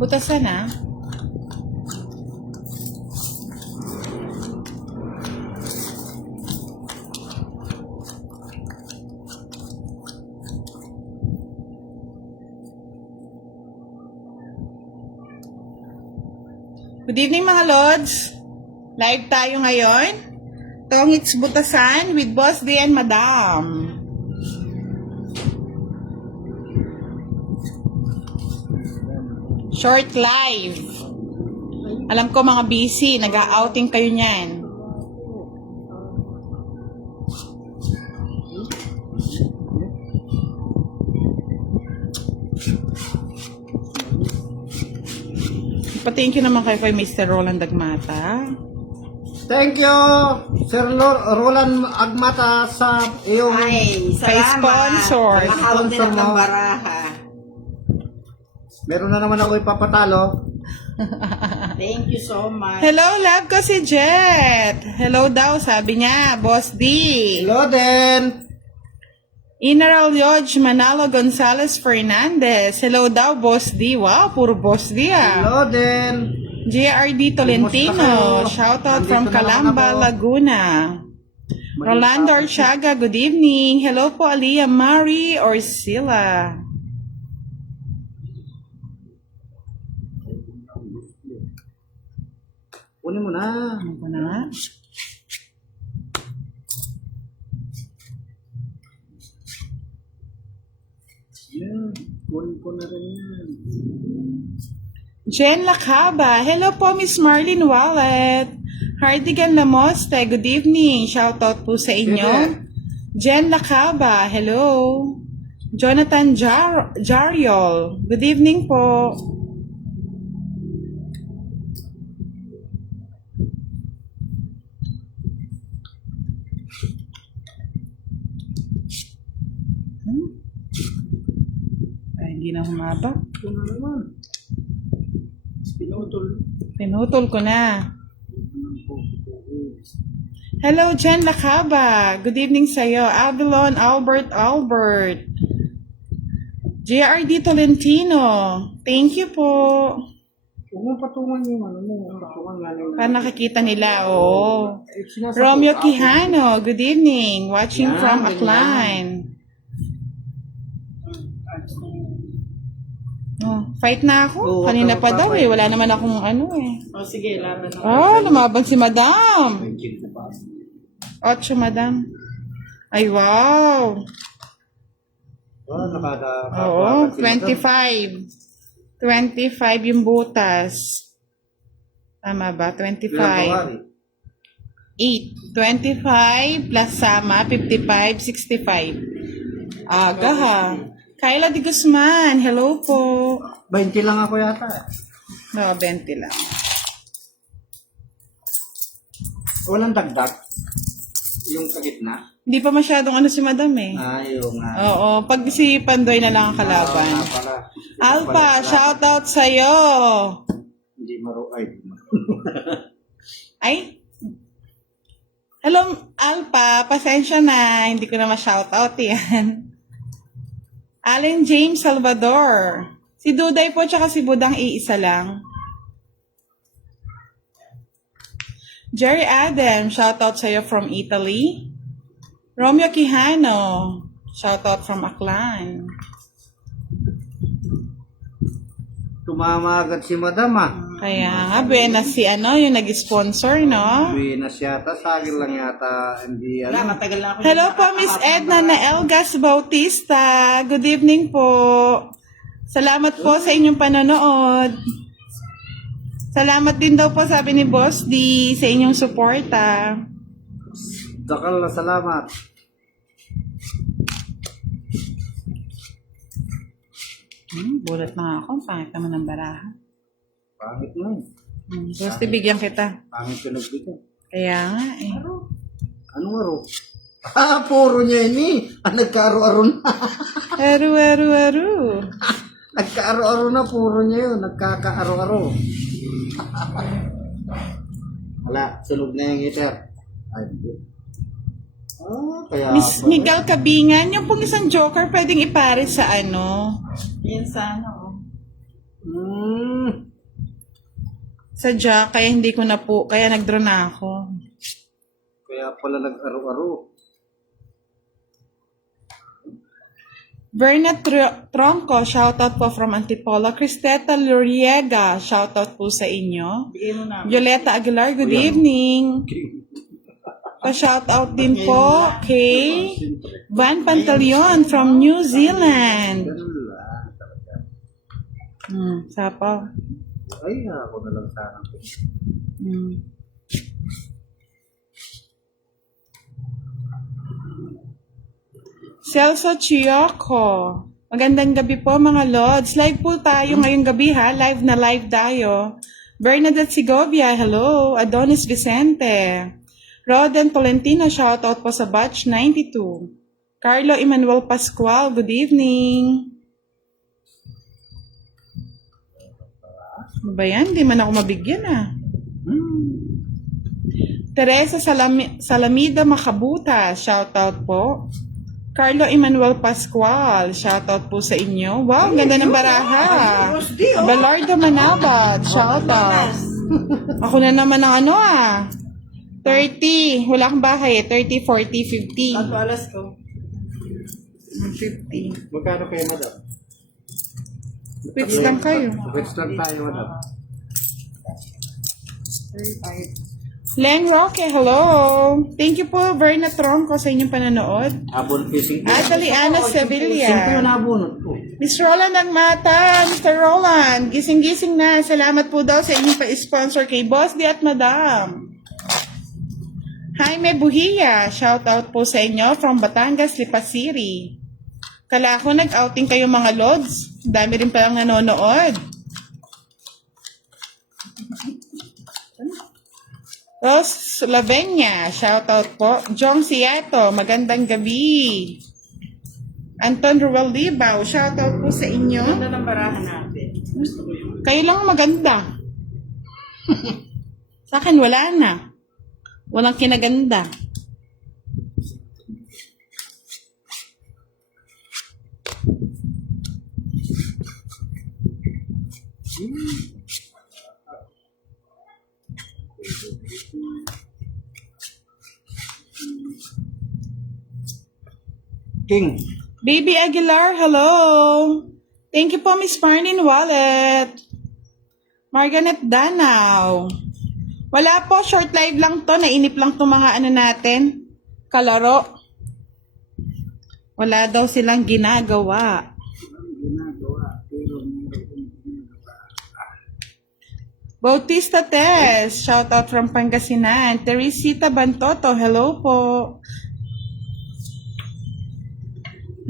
Butasan na. Good evening mga Lods. Live tayo ngayon. Tongits Butasan with Boss D and Madam. Short live. Alam ko mga busy, nag-outing kayo niyan. Patingin ko naman kayo kay Mr. Roland Agmata. Thank you, Sir Roland Agmata sa iyong Kay sponsor. Makahawag din ng baraha. Meron na naman ako ipapatalo. Thank you so much. Hello, love ko si Jet. Hello daw, sabi niya, Boss D. Hello din. Inaral Yodge Manalo Gonzalez Fernandez. Hello daw, Boss D. Wow, puro Boss D ah. Hello din. JRD Tolentino. Shoutout from Nandito na naman Calamba, ako. Laguna. Rolando Archaga, good evening. Hello po, Aliyah Marie or Sila. Kunin mo na. Ano ko na? Yan. Kunin ko na rin yan. Jen Lacaba. Hello po, Miss Marlene Wallet. Hardigan Lamoste. Good evening. Shoutout po sa inyo. Jen Lacaba. Hello. Jonathan Jariol. Good evening po. Ay, hindi na humaba. Ito na naman. Pinutol. Pinutol ko na. Hello, Jen Lacaba. Good evening sa'yo. Avalon Albert. JRD Tolentino. Thank you po. Huwag mo patungan yung ano mo. Patungan nga lang. Para nakikita nila, oh. Sinasabi- Romeo Quijano. Good evening. Watching Yan, from ganyan. Aklan. Oh, fight na ako. Oo, Kanina pa wag ka daw magpa-fight. eh. Wala naman akong ano eh. O sige, laban ako. Oh, lumaban si Madam. May kid na pa. 8, Madam. Ay, wow. Oh, Oo, 25. 25 yung butas. Tama ba? 25. 8. 25 plus sama, 55, 65. Aga ha. Kyla de Guzman, hello po. 20 lang ako yata. No, 20 lang. Walang dagdag. Yung sa gitna. Hindi pa masyadong ano si Madam eh. Yung Oo, pag si Pandoy na lang ang kalaban. pala. Alpha, shoutout sa'yo. Hindi maro ay. Ay? Hello, Alpha. Pasensya na. Hindi ko na ma-shoutout yan. Allen James Salvador. Si Duday po tsaka si Budang iisa lang. Jerry Adam. Shoutout sa'yo from Italy. Romeo Quijano. Shoutout from Aklan. Tumama agad si Madam Kaya nga, buenas si ano, yung nag-sponsor, no? Buenas yata. Sa akin lang yata. Hindi Wala, ano. matagal na ako. Hello po, Miss Edna na Elgas Bautista. Good evening po. Salamat po sa inyong panonood. Salamat din daw po, sabi ni Boss D, sa inyong suporta. Dakal na salamat. Bulat na ako. Pangit naman ng baraha. Pangit na yun. Boss D, bigyan kita. Pangit tunog dito. Kaya nga eh. Anong aro? Puro niya ini. Nagkaaro-aro na. Aru. Nagkaaro-aro na. Puro niya yun. Nagkakaaro-aro. Wala. Sunog na yung heater. Ay, hindi. Kaya... Miss Miguel Cabingan, yung pong isang joker pwedeng ipare sa ano? Yan sa ano. Sadya, kaya hindi ko na po, kaya nag-draw na ako. Kaya pala nag-aro-aro. Bernat Tronco, shoutout po from Antipolo. Cristeta Luriega, shoutout po sa inyo. Bigay mo na. Violeta Aguilar, good evening. Pa-shoutout din po kay Van Pantaleon from New Zealand. Ganun lang talaga. Sapa. Ay, ako na lang sana. Celso Chioco. Magandang gabi po mga Lods. Live po tayo ngayong gabi ha. Live na live tayo. Bernadette Segovia, hello. Adonis Vicente. Roden Tolentino, shoutout po sa batch 92. Carlo Emmanuel Pascual, good evening. Ano ba yan? Di man ako mabigyan Teresa Salamida Makabuta, shoutout po. Carlo Emmanuel Pascual, shoutout po sa inyo. Wow, ganda ng baraha. Balardo Manabat, shoutout. Ako na naman ang 30. Wala akong bahay 30, 40, 50. Tato alas ko. 50. Magkano kayo, madam? Quits lang kayo. Quits lang tayo, madam. Len Roque, hello. Thank you po, Verna Tronco, sa inyong pananood. Abon fishing. Adaliana Siyempre yung Sevilla. nabunot ko. Miss Roland ng Mata, Mr. Roland, gising-gising na. Salamat po daw sa inyong pa-sponsor kay Boss D at Madam. Jaime Buhia, shout out po sa inyo from Batangas, Lipas City. Kala ko nag-outing kayo mga Lods. Dami rin palang nanonood. Rose Lavenia, shout out po. Jong Siato, magandang gabi. Anton Ruel Libaw, shout out po sa inyo. Ganda ng barahan natin. Gusto ko yun. Kayo lang maganda. Sa akin, wala na. Walang kinaganda. King. Baby Aguilar, hello. Thank you po, Miss Marlene Wallet. Margaret Danaw. Wala po, short live lang to. Nainip lang to mga natin. Kalaro. Wala daw silang ginagawa. Bautista Tess, shout out from Pangasinan. Teresita Bantoto, hello po.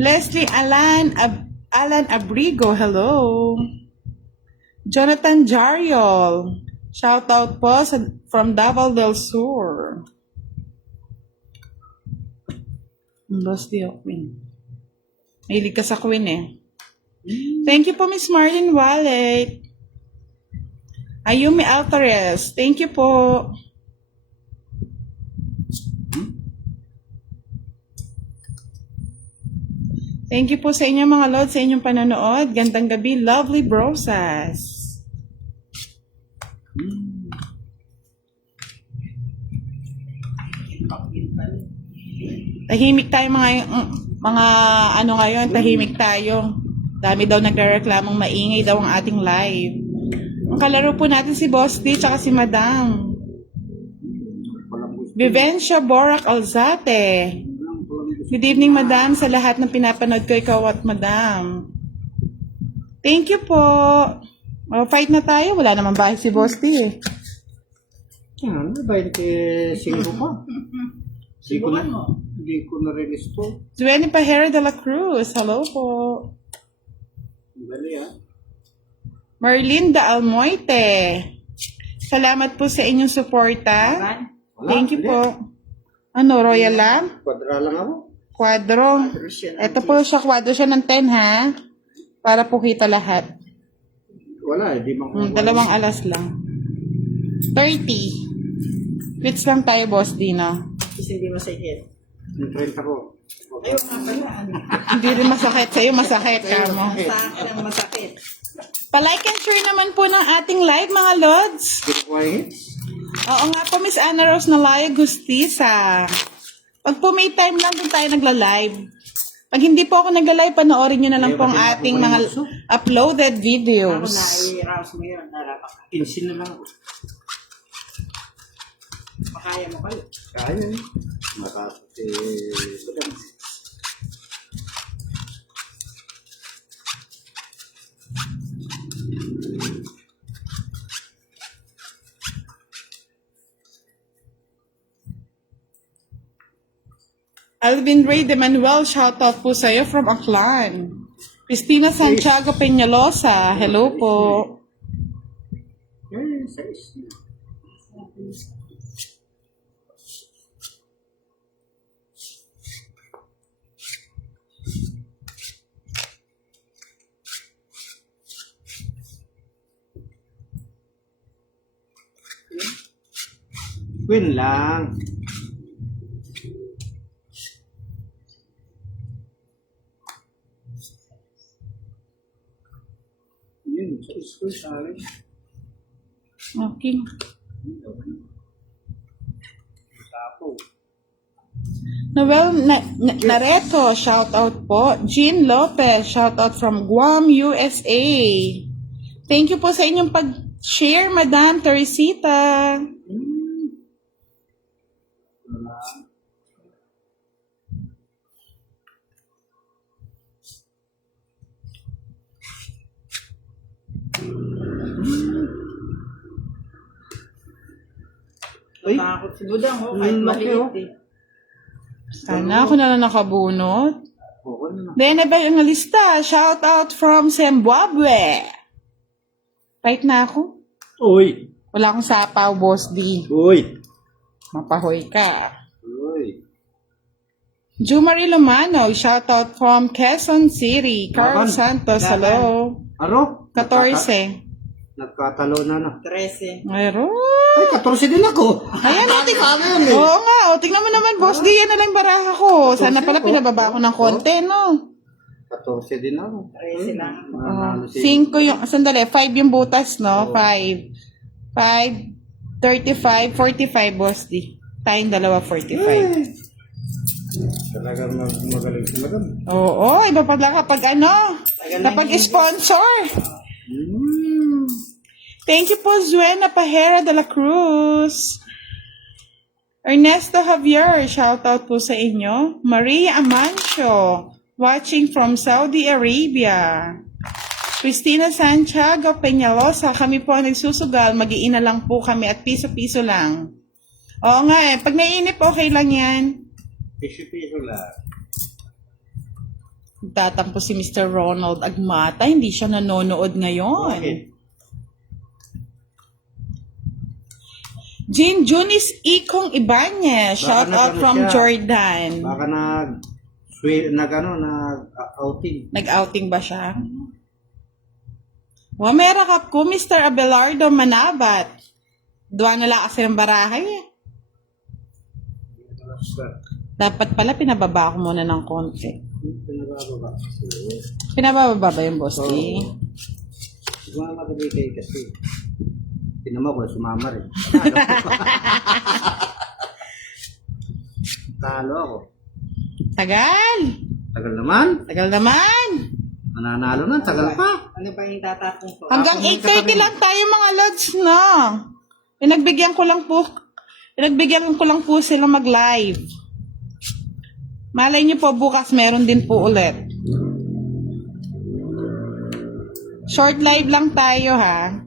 Leslie Alan Abrigo, hello. Jonathan Jariol, shout out po from Davao del Sur. Boss Dio Queen. Mahilig ka sa Queen eh. Thank you po, Miss Marlene Wallet. Ayumi Altares, thank you po. Thank you po sa inyo mga Lord, sa inyong panonood. Gandang gabi, lovely brosas. Tahimik tayo mga ano ngayon, tahimik tayo. Dami daw nagrereklamong maingay daw ang ating live. Ang kalaro po natin si Boss D tsaka si Madam. Vivencia Borac Alzate. Good evening, Madam, sa lahat ng pinapanood ko, ikaw at Madam. Thank you po. Fight na tayo. Wala naman bahay si Boss D eh. Ano ba yun kay Singko pa? Hindi ko na-release to. Zueni Pajera de la Cruz, hello po. Dali Merlinda Almoite. Salamat po sa inyong suporta. Thank you po. Ano, Royal Lamp? Kwadra lang ako. Kwadro. Ito po siya, kwadro siya ng 10 ha. Para po kita lahat. Wala di man. Dalawang alas lang. 30. Quits lang tayo, Boss Dino. Kasi hindi masakit. Yung 30 ko. Ayaw nga pala. Hindi rin masakit. Sa'yo masakit ka mo. Sa akin ang masakit. Pa-like and share naman po ng ating live, mga Lods. Keep quiet. Oo nga po, Miss Ana Rose Nalaya Gustisa. Pag po may time lang po tayo nagla-live. Pag hindi po ako nagla-live, panoorin nyo na lang po ang ating mga uploaded Ako videos. na, i-rouse mo yun. Narapak. Insin na lang. Makaya mo kayo. Kaya. Matapos eh. Alvin Ray de Manuel, shoutout po sa'yo from Aklan. Christina Santiago Peñalosa, hello po. Eh, sais. Queen lang. Yun, sa school sa akin. Okay. Tapo. Noel Nareto, shoutout po. Jean Lopez, shoutout from Guam, USA. Thank you po sa inyong pag-share, Madam Teresita. Ay, Takot si Budang, oh. Kahit laki, oh. maliit eh. Sana ako na lang nakabunot. okay na. Then, ba yung lista? Shoutout from Zimbabwe. Right na ako? Uy! Wala akong sapaw, Boss D. Uy! Mapahoy ka. Uy! Jumari Lumano, shoutout from Quezon City. Carl Laban. Santos, Laban. hello. Aro? 14. Nagkatalo na na. 13. Mayroon. Ay, 14 din ako. Ayan, Kami yun eh. Oo nga, o, tingnan mo naman, Boss D, yan na lang baraha ko. Sana pala pinababa ko ng konti, no? 14 din ako. 13 lang. Nanalo si... 5 yung, sandali, 5 yung butas, no? 5. 5, 35, 45, Boss D. Tayong dalawa, 45. Talagang magaling si madam. Oo, iba pala kapag ano, kapag sponsor. Thank you po, Zuena Pajera de la Cruz. Ernesto Javier, shoutout po sa inyo. Maria Amancio, watching from Saudi Arabia. Christina Santiago Peñalosa, kami po ang nagsusugal, mag-iina lang po kami at piso-piso lang. Oo nga eh, pag naiinip, okay lang yan. Piso-piso lang. Tatampo si Mr. Ronald Agmata, hindi siya nanonood ngayon. Bakit? Jean Junis Ikong Ibanez, shout out nag-ano from siya? Jordan. Baka nag-outing. Nag-outing ba siya? Wamera kap ko, Mr. Abelardo Manabat. Dua na lang kasi yung barahay eh. Dapat pala pinababa ko muna ng konti. Pinabababa. Pinababa ba yung boss? Oo. Siguro makabigay kasi. Tinama ko, sumama rin. Talo ako. Tagal! Tagal naman. Tagal naman! Mananalo na, tagal pa. Ano pa yung tatapong ko? Hanggang Ako may 8:30 katabi. lang tayo mga lods na. Pinagbigyan ko lang po sila mag-live. Malay niyo po bukas meron din po ulit. Short live lang tayo ha.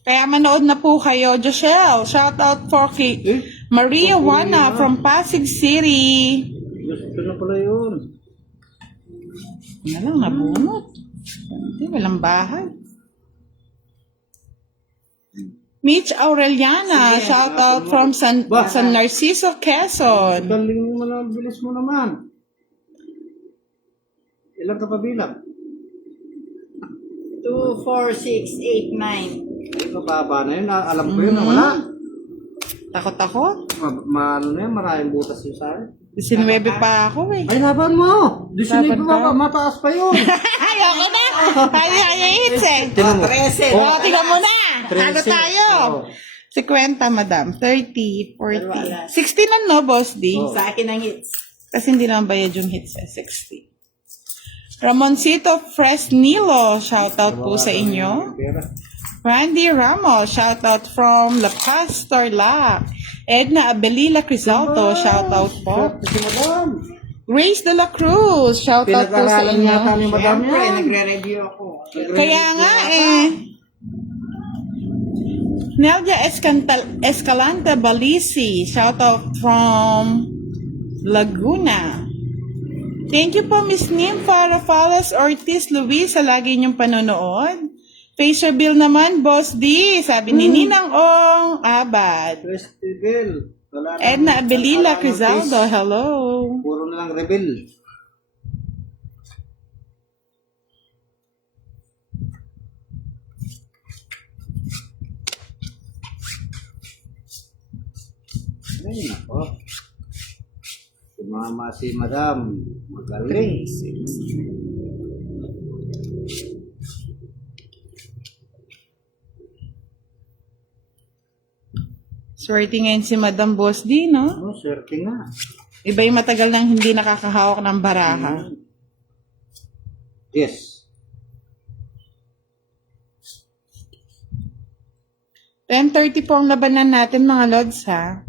Kaya manood na po kayo. Joshelle, shout out for Maria Juana from Pasig City. Gusto na pala yun. Ano lang, nabunot. Hindi, walang bahay. Mitch Aureliana, shout out from San Narciso, Quezon. Galing mo na, bilis mo naman. Ilan ka pa bilang? 2, 4, 6, 8, 9. Ay, mababa na yun. Alam ko yun, wala. Takot ako. Ano na yan, maraming butas yung sa akin. 19 pa ako eh. Ay, laban mo! 19 Laban pa ka? ba? Mataas pa yun! Ayoko na! Kaya hits eh. Tinan mo. 13. O, tingnan mo na! Tago 13. tayo! Oo. 50, madam. 30, 40. 60 na no, boss D? Oo. Sa akin ang hits. Kasi hindi naman bayad yung hits eh. 60. Ramoncito Fresnilo, shoutout po sa inyo. Pera. Randy Ramos, shoutout from La Paz, Tarlac. Edna Abelila Crisalto, shoutout po. Si Madam. Grace de la Cruz, shoutout po sa Pinag-aralan yata inyo. ni Madam Siyempre, yan. nagre-review ako. Kaya nga eh. Nelja Escalante Balisi, shoutout from Laguna. Thank you po, Miss Nympha Rafales Ortiz Luis, sa lagi niyong panonood. Facer Bill naman, Boss D, sabi ni Ninang Ong Abad. Festival. Wala na. Edna Abelila Wala nang Crizaldo, face. hello. Puro na lang rebel. Ay, nako. Sumama si Madam. Magaling. Swerte ngayon si Madam Boss D, no? Oh, swerte nga. Iba yung matagal nang hindi nakakahawak ng baraha. Yes. $10.30 po ang labanan natin, mga Lods, ha?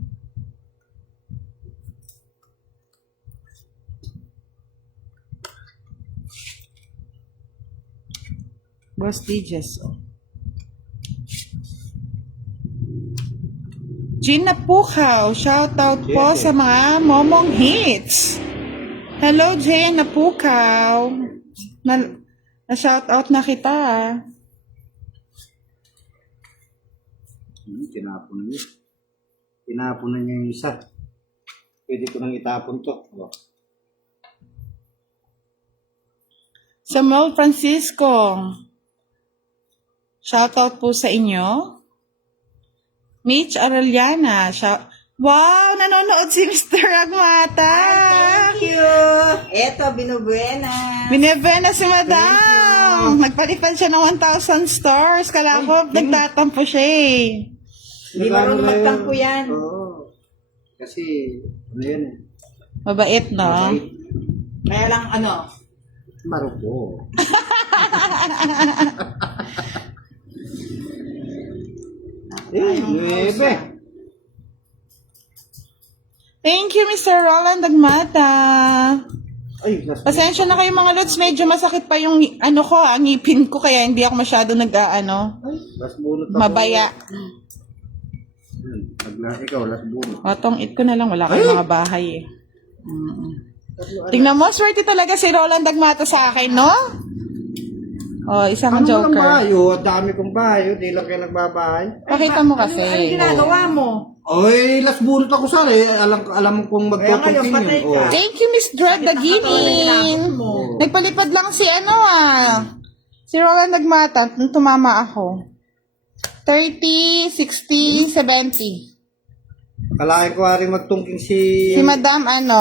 Boss D, Jesso. Gina Pukaw, shoutout po sa mga momong hits. Hello, Gina Pukaw. Na-shoutout na kita. Tinapon na niya. Tinapon na niya yung isa. Pwede ko nang itapon to. Oh. Samuel Francisco, shoutout po sa inyo. Mitch Arellana, wow, nanonood si Mr. Agmata. Thank you. Eto, binubuena. Binebena si Madam. Nagpalipad siya ng 1,000 stars. Kala ko, nagtatampo siya eh. Hindi marunong magtampo yan. Oo. Kasi, ano yan eh. Mabait, no? Mabait. Kaya lang, ano, Maruko. Nuebe. Thank you, Mr. Roland Agmata. Ay, last Pasensya na kayo mga lods, medyo masakit pa yung ano ko, ang ngipin ko, kaya hindi ako masyado last bunot ako. mabaya. Ikaw, last bunot. Otong it ko na lang, wala kayong mga bahay eh. Tingnan mo, swerte talaga si Roland Agmata sa akin, no? Oh, isang Ano mo ng joker. bayo? Ang dami kong bayo. Di lang kayo nagbabahay. Pakita mo kasi. ano ginagawa mo? Oy, last bunot ako sa alam kong Kaya ngayon, magtutungking patay yun. ka. Oh. Thank you, Miss Drag Daginin. Oh. Nagpalipad lang si si Roland Nagmata, nung tumama ako. 30, 60, 70. Kalahin ko rin magtungking si... Si Madam, 40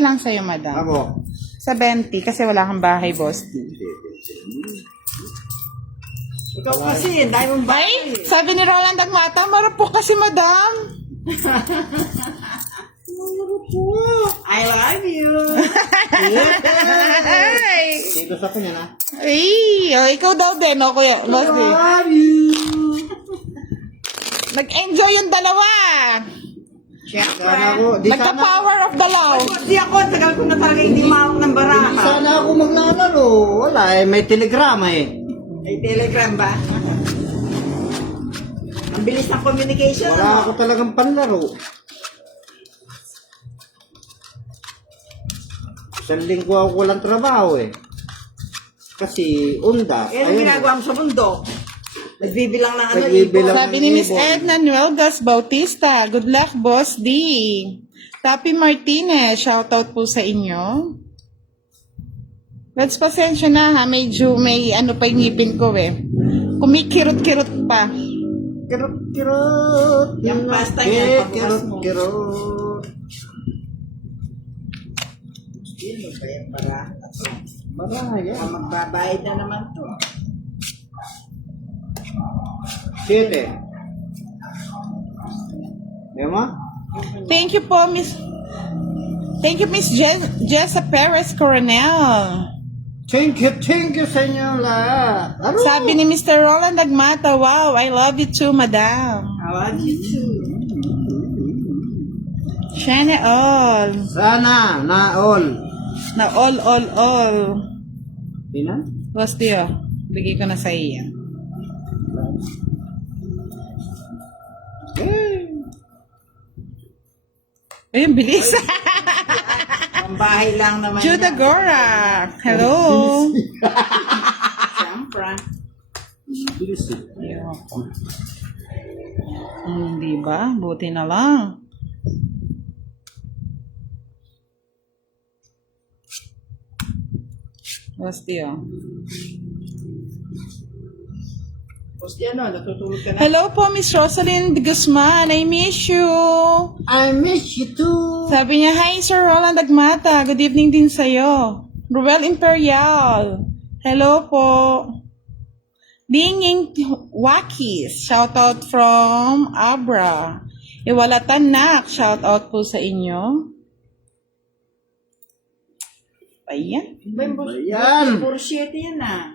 lang sa'yo, Madam. Ako. 70, kasi wala kang bahay, boss. Ikaw kasi, dahil mong Ay, sabi ni Roland Nagmata, marupok kasi, Madam. I love you. Ay, Dito sa kanya na. ikaw daw din, no, kuya? Boss, eh. Love you. Nag-enjoy yung dalawa. Sana ako. Di sana, Nagka-power of the law. Di ako, tagal ko na talaga hindi mawak ng di baraha. sana ako maglalaro. Wala may telegrama eh. Ay, telegram ba? Ang bilis ng communication, Wala ako talagang panlaro. Isang linggo ako walang trabaho eh. Kasi unda. Eh, anong ginagawa mo sa mundo? Nagbibilang ng Nagbibilang. Sabi ni Miss Edna Nuelgas Bautista, good luck, Boss D. Tapi Martinez, shoutout po sa inyo. Let's pasensya na ha, medyo may pa yung ngipin ko eh. Kumikirot-kirot pa. Kirot. Yung pasta niya, pagbukas mo. Kirot. Sino ba yung para? Maraya. Magbabayad na naman to. 7. Mema? Thank you po, Miss. Thank you, Miss Jessa Perez Coronel. Thank you sa inyo lahat. Ano? Sabi ni Mr. Roland Agmata, wow, I love you too, madam. How about you too? Sana all. Sana na all. Na all. Ina? Basti oh. Bigay ko na sa iyo. Eh. Ayun, bilis. Pambahay lang naman. Judah yan. Gora. Hello. Siyempre. Bilis eh. Ayoko. Hindi ba? Buti na lang. Basti oh. Tapos di ano, natutulog ka na. Hello po, Miss Rosalind Guzman. I miss you. I miss you too. Sabi niya, hi Sir Roland Agmata. Good evening din sa'yo. Ruel Imperial. Hello po. Dinging Wakis. Shout out from Abra. Iwalatan Nak. Shout out po sa inyo. Ayan. Ayan. Puro shit yan ah.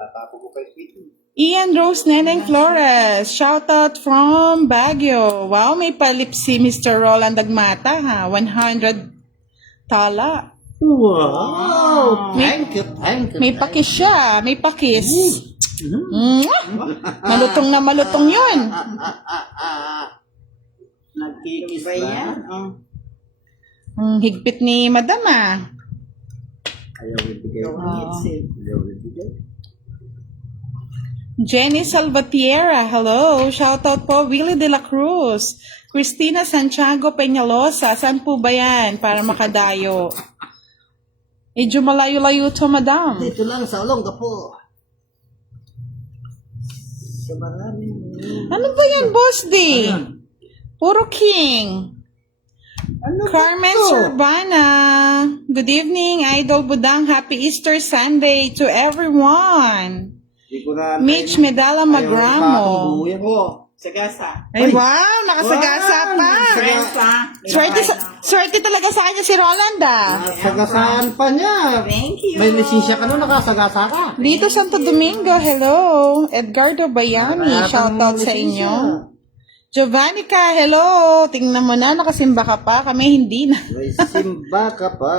Tatapo ko kay Pito. Ian Rose Neneng Flores. Shout out from Baguio. Wow, may palip si Mr. Roland Agmata ha. 100 tala. Wow. Thank you. May pakis siya. May pakis. Mwah! Malutong na malutong yun. Nagkikis Ba yan? Oh. Higpit ni Madam ah. Ayaw ibigay. Hits eh. Ayaw ibigay. Jenny Salvatierra, hello. Shoutout po, Willie de la Cruz. Christina Santiago Peñalosa, saan po ba yan? Para makadayo. Medyo malayo-layo to, madam. Dito lang sa Olongga po. Sa marami. Ano ba yan, Boss D? Ayan. Puro king. Ano ba Carmen to? Sorbana. Good evening, Idol Budang. Happy Easter Sunday to everyone. Di ko na Mitch Medalla Magramo. Oh, sagasa. Ay, wow, nakasagasa pa. Friends ah. Swerte talaga sa kanya si Roland ah. Nasagasaan pa niya. Thank you. May lisensya ka nun, nakasagasa ka. Dito Santo Domingo, hello. Edgardo Bayani, shoutout sa inyo. Giovannica, hello. Tingnan mo na, nakasimba ka pa. Kami hindi na. May simba ka pa.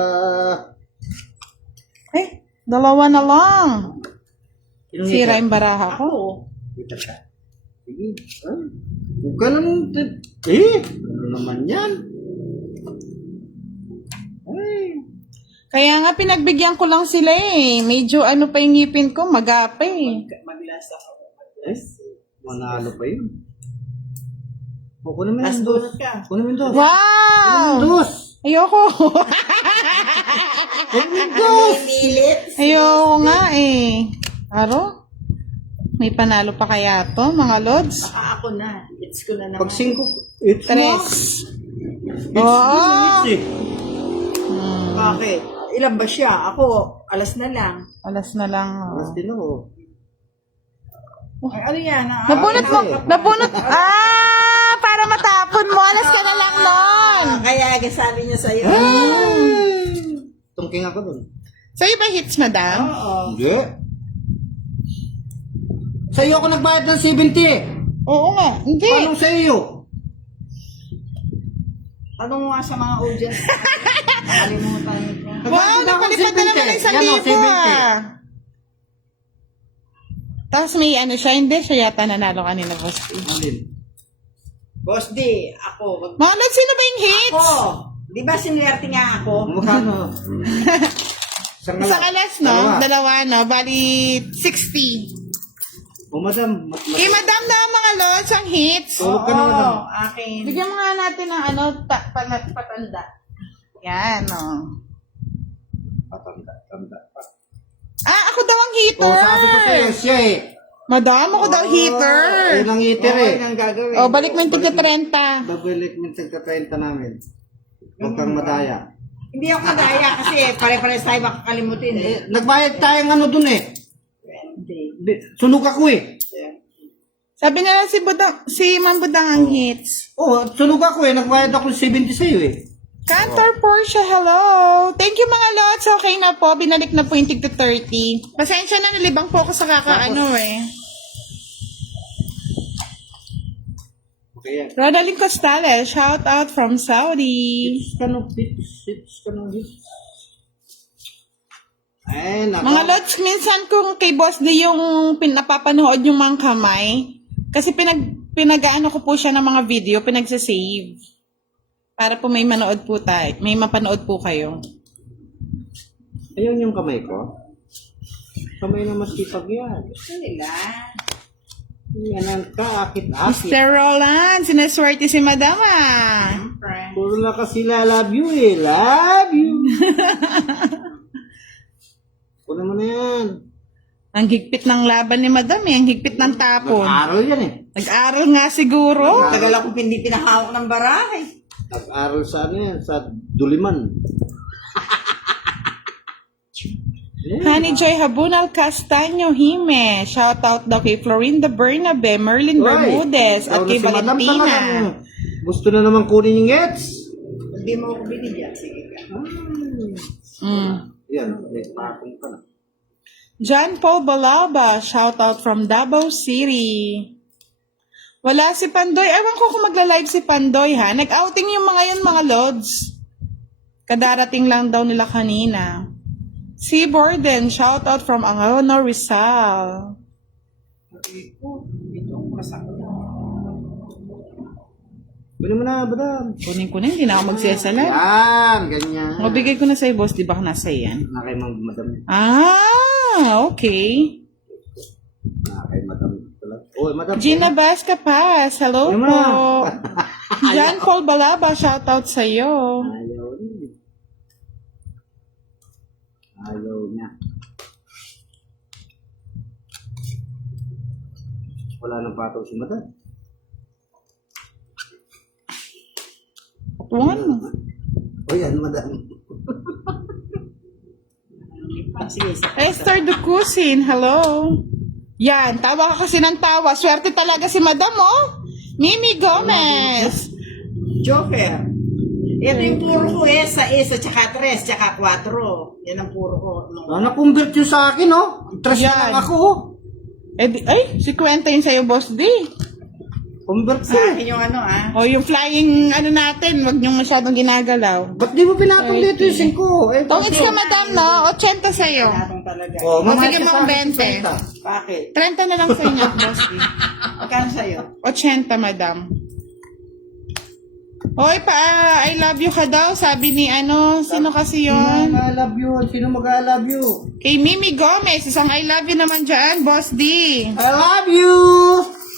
Ay, dalawa na lang. Sira yung Ako. baraha ko. Kita ka. Sige. Ay, huwag ka naman. Ano naman yan? Ay. Kaya nga pinagbigyan ko lang sila eh. Medyo ano pa yung ngipin ko, magape eh. Maglasa ka. Eh, manalo pa yun. O, kunin mo As yung dos. donut ka. Kunin mo yung dos. Wow! Dos! Ayoko. Kunin mo yung dos! Lilit. Ayoko nga eh. Aro? May panalo pa kaya to, mga lods? Baka ako na. It's ko na naman. Pag 5, it's Tres. It's eh. Bakit? Ilan ba siya? Ako, alas na lang. Alas na lang. Mas Oh. din ako. Ay, ano yan? Nabunot mo. Nabunot. Ah! Para matapon mo. Alas ka na lang nun. Kaya sabi niya sa'yo. Tungking ako dun. Sa'yo ba hits, madam? Oo. Hindi. Sa'yo ako nagbayad ng 70. Oo nga. Hindi. Paano sa iyo? Tanong mo nga sa mga audience. Nakalimutan ko. Wow, napalipad na naman ng 1,000 ah. Tapos may ano siya, hindi siya yata nanalo kanina, Boss D. Alin? Boss D, ako. Mga lods, sino ba yung hits? Ako. Di ba sinuwerte nga ako? Magkano? Isang alas, no? Dalawa, no? Bali, 60. O madam, Kay madam na mga lods ang hits. tulog ka na madam. Akin. Bigyan mo nga natin ng ano, patanda. Yan, no? Tanda pa. Ah, ako daw ang O hitter. sabi ko sa'yo, siya eh. Madam, ako daw heater. Ayun ang heater eh. Ano ang gagawin? O, balik mo yung tigka 30. Babalik mo sa 30 namin. Huwag kang madaya. Hindi ako madaya kasi pare-pares tayo makakalimutin. Eh, nagbayad tayong ano dun eh. Hindi. Sunog ako eh. Sabi nila si Ma'am Budang ang hits. Oh, sunog ako eh. Nagbayad ako 70 sa'yo eh. Cantor Portia, hello! Thank you mga lods. Okay na po. Binalik na po yung tig to 30. Pasensya na, nalibang po ako sa kakaano eh. Okay yan. Rodaline Costales, shout out from Saudi. Hits ka no, hits ka no, hits. Ay, nako. Mga lods, minsan kung kay Boss D yung napapanood yung mga kamay, kasi pinag-ano ko po siya ng mga video, pinagsasave. Para po may manood po tayo, may mapanood po kayo. Ayun yung kamay ko. Kamay na masipag yan. Gusto nila. Yan ang kaakit-akit. Mr. Roland, sinaswerte si Madam ah. Siyempre. Puro na kasi love you eh. Love you. Kuna mo na yan. Ang higpit ng laban ni Madam eh, ang higpit ng tapon. Nag-aral yan eh. Nag-aral nga siguro. Tagal akong hindi pinahawak ng barahe. Nag-aral sa ano yan, sa Duliman. Honey Joy Habunal Castaño Hime. Shout out daw kay Florinda Bernabe, Merlin Bermudez, at kay Valentina. Gusto na naman kunin yung gets. Hindi mo ako binigyan. Sige ka. Yan, may patong ka na. John Paul Balaba, shout out from Davao City. Wala si Pandoy. Ewan ko kung magla-live si Pandoy ha. Nag-outing yung mga yun mga lods. Kadarating lang daw nila kanina. Si Borden, shout out from Angono, Rizal. Ito ang masakit. Kunin mo na, badam. Kunin ko na, hindi na ako magsasalan. Yan, ganyan. Mabigay ko na sa'yo, boss. Di ba nasa yan? Na kay madam. Okay. Na kay madam. Oh, madam. Gina Basca Paz, hello Ayun mo po. na. John Paul Balaba, shout out sa'yo. Ayaw niya. Ayaw niya. Wala nang patong si madam. Tuwan mo. O yan, madam. Sige, Esther Ducusin, hello. Yan, tawa ka kasi ng tawa. Swerte talaga si Madam, oh. Mimi Gomez. Joker. Ito yung puro ko sa isa, tsaka 3, tsaka 4. Yan ang puro ko. Na-convert yun sa akin, oh. Trash Yan. na lang ako, oh. Ay, si Kwenta yun sa'yo, Boss D. Convert Sa ko. akin yung ano O, yung flying, ano natin, wag niyong masyadong ginagalaw. Ba't di mo pinatong dito yung 5? Eh, Tongits ka, Madam, no? 80 sa'yo. Pinatong talaga. Oh, mamaya sige mo sa ang akin, 20. 50. Bakit? 30 na lang sa inyo, Boss D. Magkano sa'yo? 80, Madam. Hoy, I love you ka daw, sabi ni sino kasi Sino yon? mag-love you? Sino mag-love you? Kay Mimi Gomez, isang I love you naman dyan, Boss D. I love you!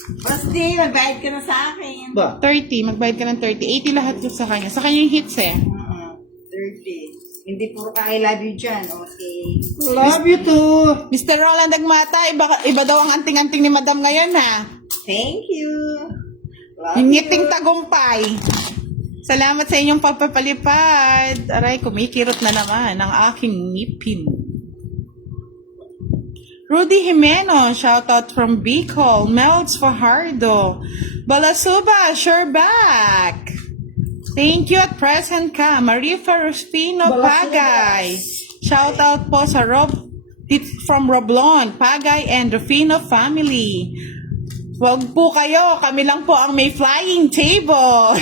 Basti, magbayad ka na sa akin. Ba? 30, magbayad ka ng 30. 80 lahat ko sa kanya. Sa kanya yung hits eh. 30. Hindi puro ka I love you dyan, okay? Love you too! Mr. Roland Agmata, iba daw ang anting-anting ni Madam ngayon ha. Thank you. Love Yung you. ngiting tagumpay. Salamat sa inyong pagpapalipad. Aray, kumikirot na naman ang aking ngipin. Rudy Jimeno, shout out from Bicol. Melds Fajardo. Balasuba, sure back. Thank you at present ka. Marifa Ruspino Pagay. Shout out po sa from Roblon, Pagay and Rufino family. Wag po kayo, kami lang po ang may flying table.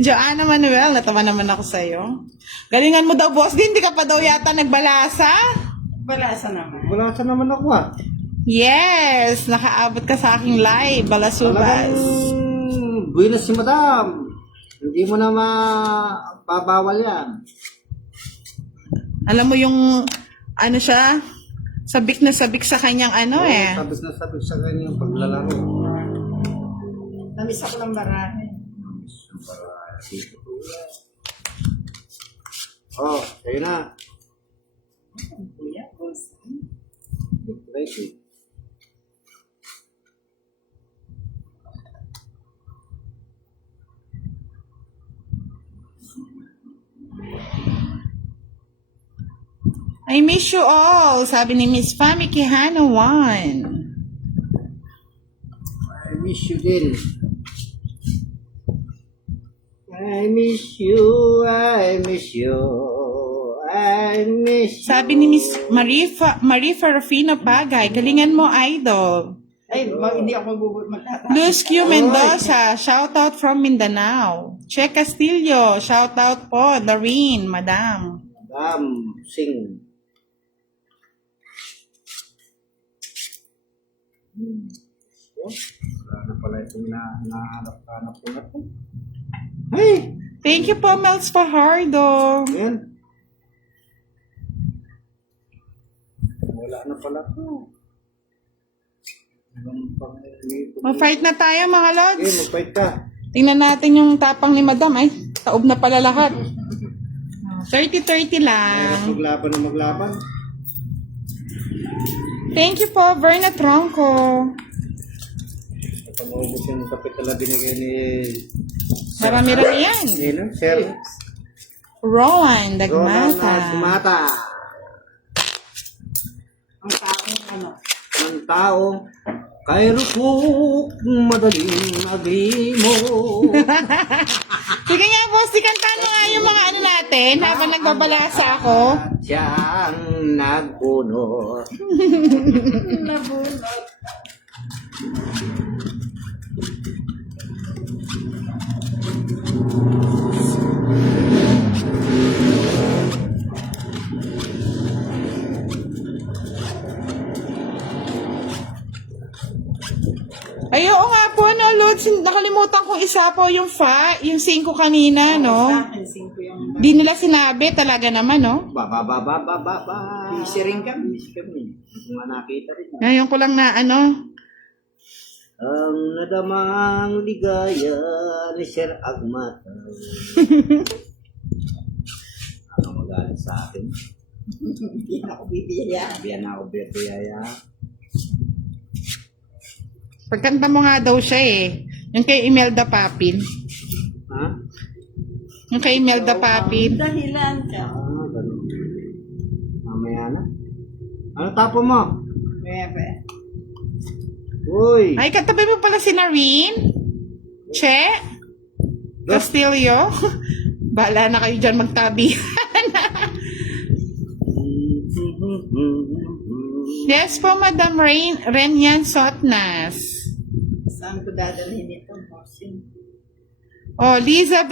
Joanna Manuel, natawa naman ako sa'yo. Galingan mo daw, boss. Hindi ka pa daw yata nagbalasa? Balasa naman. Wala sa naman ako ah. Yes, nakaabot ka sa aking live, Balasubas. Talagang buenas si madam. Hindi mo na mapabawal yan. Alam mo yung, siya? Sabik na sabik sa kanyang eh. Sabis na sabis sa kanyang paglalaro. Namiss ako ng barahe. Oh, kayo na. Kuya, boss. Ready. I miss you all, sabi ni Miss Fami Quijano 1. I miss you din. I miss you, I miss you, I miss you. Sabi ni Miss Marifa Rufino Pagay, galingan mo, idol. Ay, hindi ako magtatapos. Luz Q Mendoza, shout out from Mindanao. Che Castillo, shout out po. Doreen, Madam. Sing. Wala na pala itong nahanap ko na to. Hey! Thank you po, Mels Fajardo. Ayan. Wala na pala to. Mag-fight na tayo, mga lods. Okay, mag-fight ka. Tingnan natin yung tapang ni Madam. Ay, taob na pala lahat. 30-30 lang. Maglaban na maglaban. Thank you po, Verna Tronco. Pag-ubos yung kape talaga binigay ni... Marami-rami yan. Nino, Sir. Roland Ronald Dagmata. Dagmata. Ang taong ano. Ang tao, kay Rukuk, madaling aglimo. Sige nga, boss, ikantahan mo nga yung mga ano natin habang nagbabalasa ako. At siyang nagpuno. Nabunot. Ay, oo nga po, no, Lods, nakalimutan kong isa po yung 5 kanina, no? Sa akin, 5 yung... Di nila sinabi talaga naman, no? Ba. Busy rin kami. Busy kami. Mga nakita rin. Ngayon ko lang na, ano, Ang nadamang ligaya ni Sir Agmat. Ano magalit sa akin? Hindi na ako bibiyaya. Sabihan na ako biyaya. pagkanta mo nga daw siya eh. Yung kay Imelda Papin. Ha? Yung kay Imelda Papin. Dahilan ka. Ganun. Mamaya na. Ano tapo mo? Bebe. Uy! Ay, katabi mo pala si Nareen? Che? Castillo? Bahala na kayo dyan magtabihan. Yes po, Madam Renyan Sotnas. Saan ko dadalhin ito? Bossing. Oh, Liza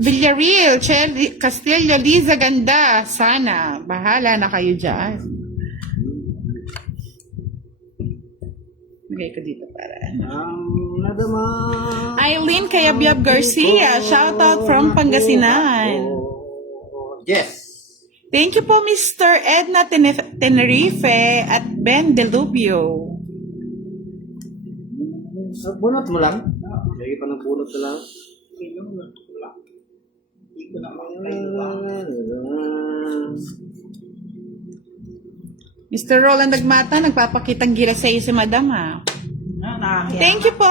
Villarreal, Che Castillo, Liza Ganda. Sana. Bahala na kayo dyan. Lagay ko dito para ano. Ang nadamang... Eileen Kayabyab Garcia, shout out from Pangasinan. Yes! Thank you po, Mr. Edna Tenerife at Ben Delubio. Bunot mo lang? Lagi pa ng bunot na lang? Pinunod ko lang. Hindi ko na makakaiwan. Mr. Roland Dagmata, nagpapakitang gira sa iyo si Madam, ha? Thank you po,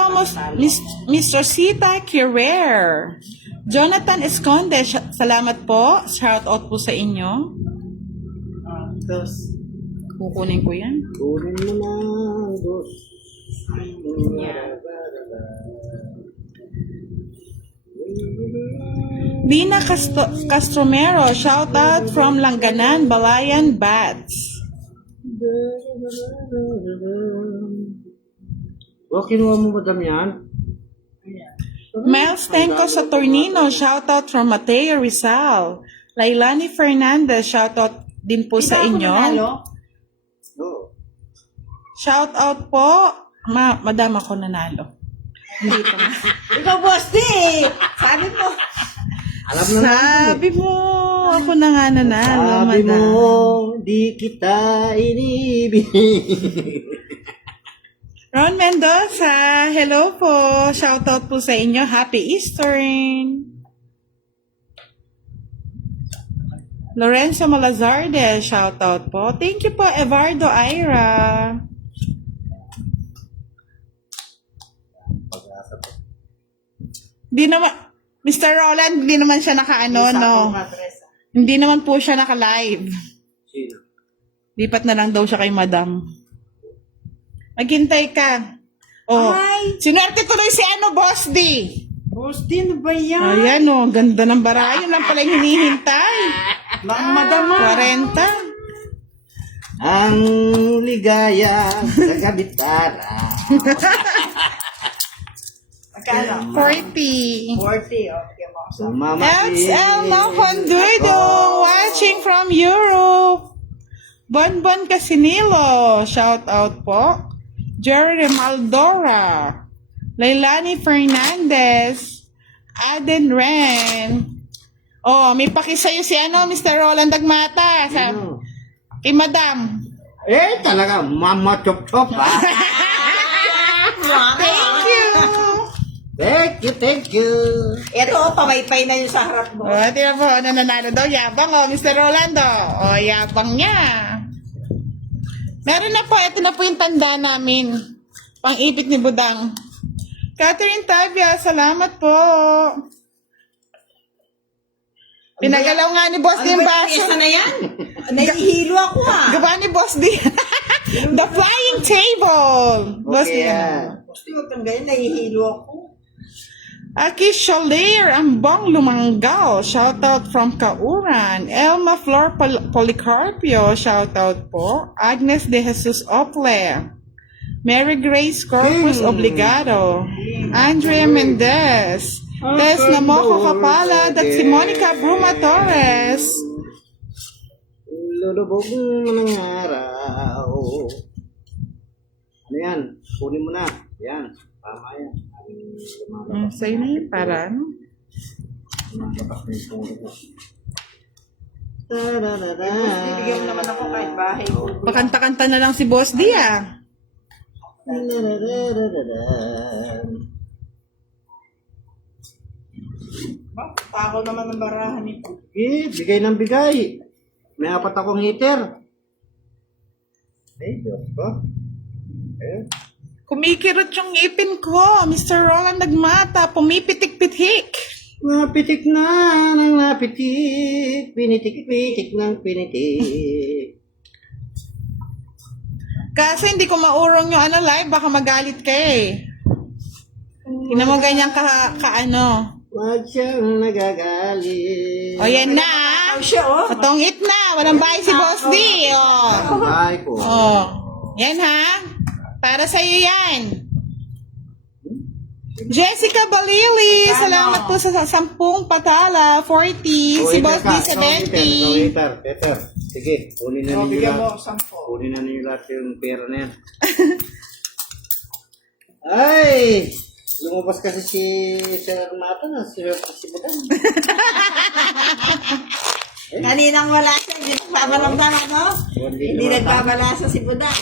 Mr. Sita Kirer. Jonathan Esconde, salamat po. Shout out po sa inyo. Dos. Kukunin ko yan. Kunin mo na, boss. Lina Castromero, shout out from Langanan, Balayan, Bats. O, kinuha mo madam yan? Miles Tenco Saturnino, shout out from Mateo Rizal. Lailani Fernandez, shout out din po sa inyo. Oo. Shout out po. Madam, ako nanalo. Dito na. Ikaw, boss, di! Sabi mo. Alam na Sabi mo, ako na nga nanalo, Sabi mo, madam. di kita inibig. Ron Mendoza, hello po. Shout out po sa inyo. Happy Easter. Lorenzo Malazarde, shout out po. Thank you po, Evardo Ira. Di naman, Mr. Roland, hindi naman siya nakaano, Isa no? akong address. Hindi naman po siya naka-live. Sino? Lipat na lang daw siya kay madam. Maghintay ka. Oh, Ay! sinwerte tuloy si Boss D. Boss, di na ba yan? Ayan oh, ganda ng bara. Yun lang pala yung hinihintay. Lang madama. 40. Ang ligaya sa gabitara. Magkano? 40. 40. Okay mo. Mamati. Elma Honduido watching from Europe. Bonbon Casinilo, shout out po. Jerry Maldora. Leilani Fernandez. Aden Ren. Oh, may pakisayo si Mr. Roland Dagmata. Sa, Ano? kay Madam. Talaga, mama chop-chop ha. Thank you. Thank you. Ito, pamaypay na yung sa harap mo. Oh, tingnan po, nananalo daw. Yabang, Mr. Rolando. Oh, yabang niya. Meron na po, ito na po yung tanda namin. Pang-ipit ni Budang. Catherine Tavia, salamat po. Pinagalaw nga ni Boss D yung baso. Ano na yan? Nahihilo ako Gawa ni Boss D. The flying table. Boss D. Okay yan. Gusto yung kang ganyan, nahihilo ako. Aki Shalir, Ambong Lumanggal, shoutout from Kauran. Elma Flor Policarpio, shoutout po. Agnes De Jesus Ople. Mary Grace Corpus Obligado. Andrea Mendez. Des Namoco Kapala at si Monica Bruma Torres. Lulubog ng araw. Ano yan? Kunin mo na. Yan. Tama yan. Sa'yo na yun, para ano? Lumalabas na yung puro ko. Bibigyan mo naman ako kahit bahay ko. Pakanta-kanta na lang si Boss D Ako naman ng barahan nito. Bigay ng bigay. May 4 akong heater. Diyos ko. Kumikirot yung ngipin ko, Mr. Roland Nagmata, pumipitik-pitik. Napitik na ng napitik. Pinitik-pitik ng pinitik. Kaso hindi ko maurong yung live, baka magalit ka eh. Tingnan mo ganyan ka. Wag siyang nagagalit. O yan na. Siya, oh. Patongit na. Walang bahay si Boss D. Ang bahay ko. Yan ha. Para sa'yo yan. Jessica Balili. Salamat po sa 10 patala. 40. Si Boss D 70. Peter. Sige, kunin na Oh, ninyo bigyan mo lahat. ako 10. Kunin na ninyo lahat yung pera na yan. Ay! Lumabas kasi si Sir Mata na si Budang. Kaninang wala siya, hindi nagbabalamdan ako. Hindi nagbabalasa si Budang.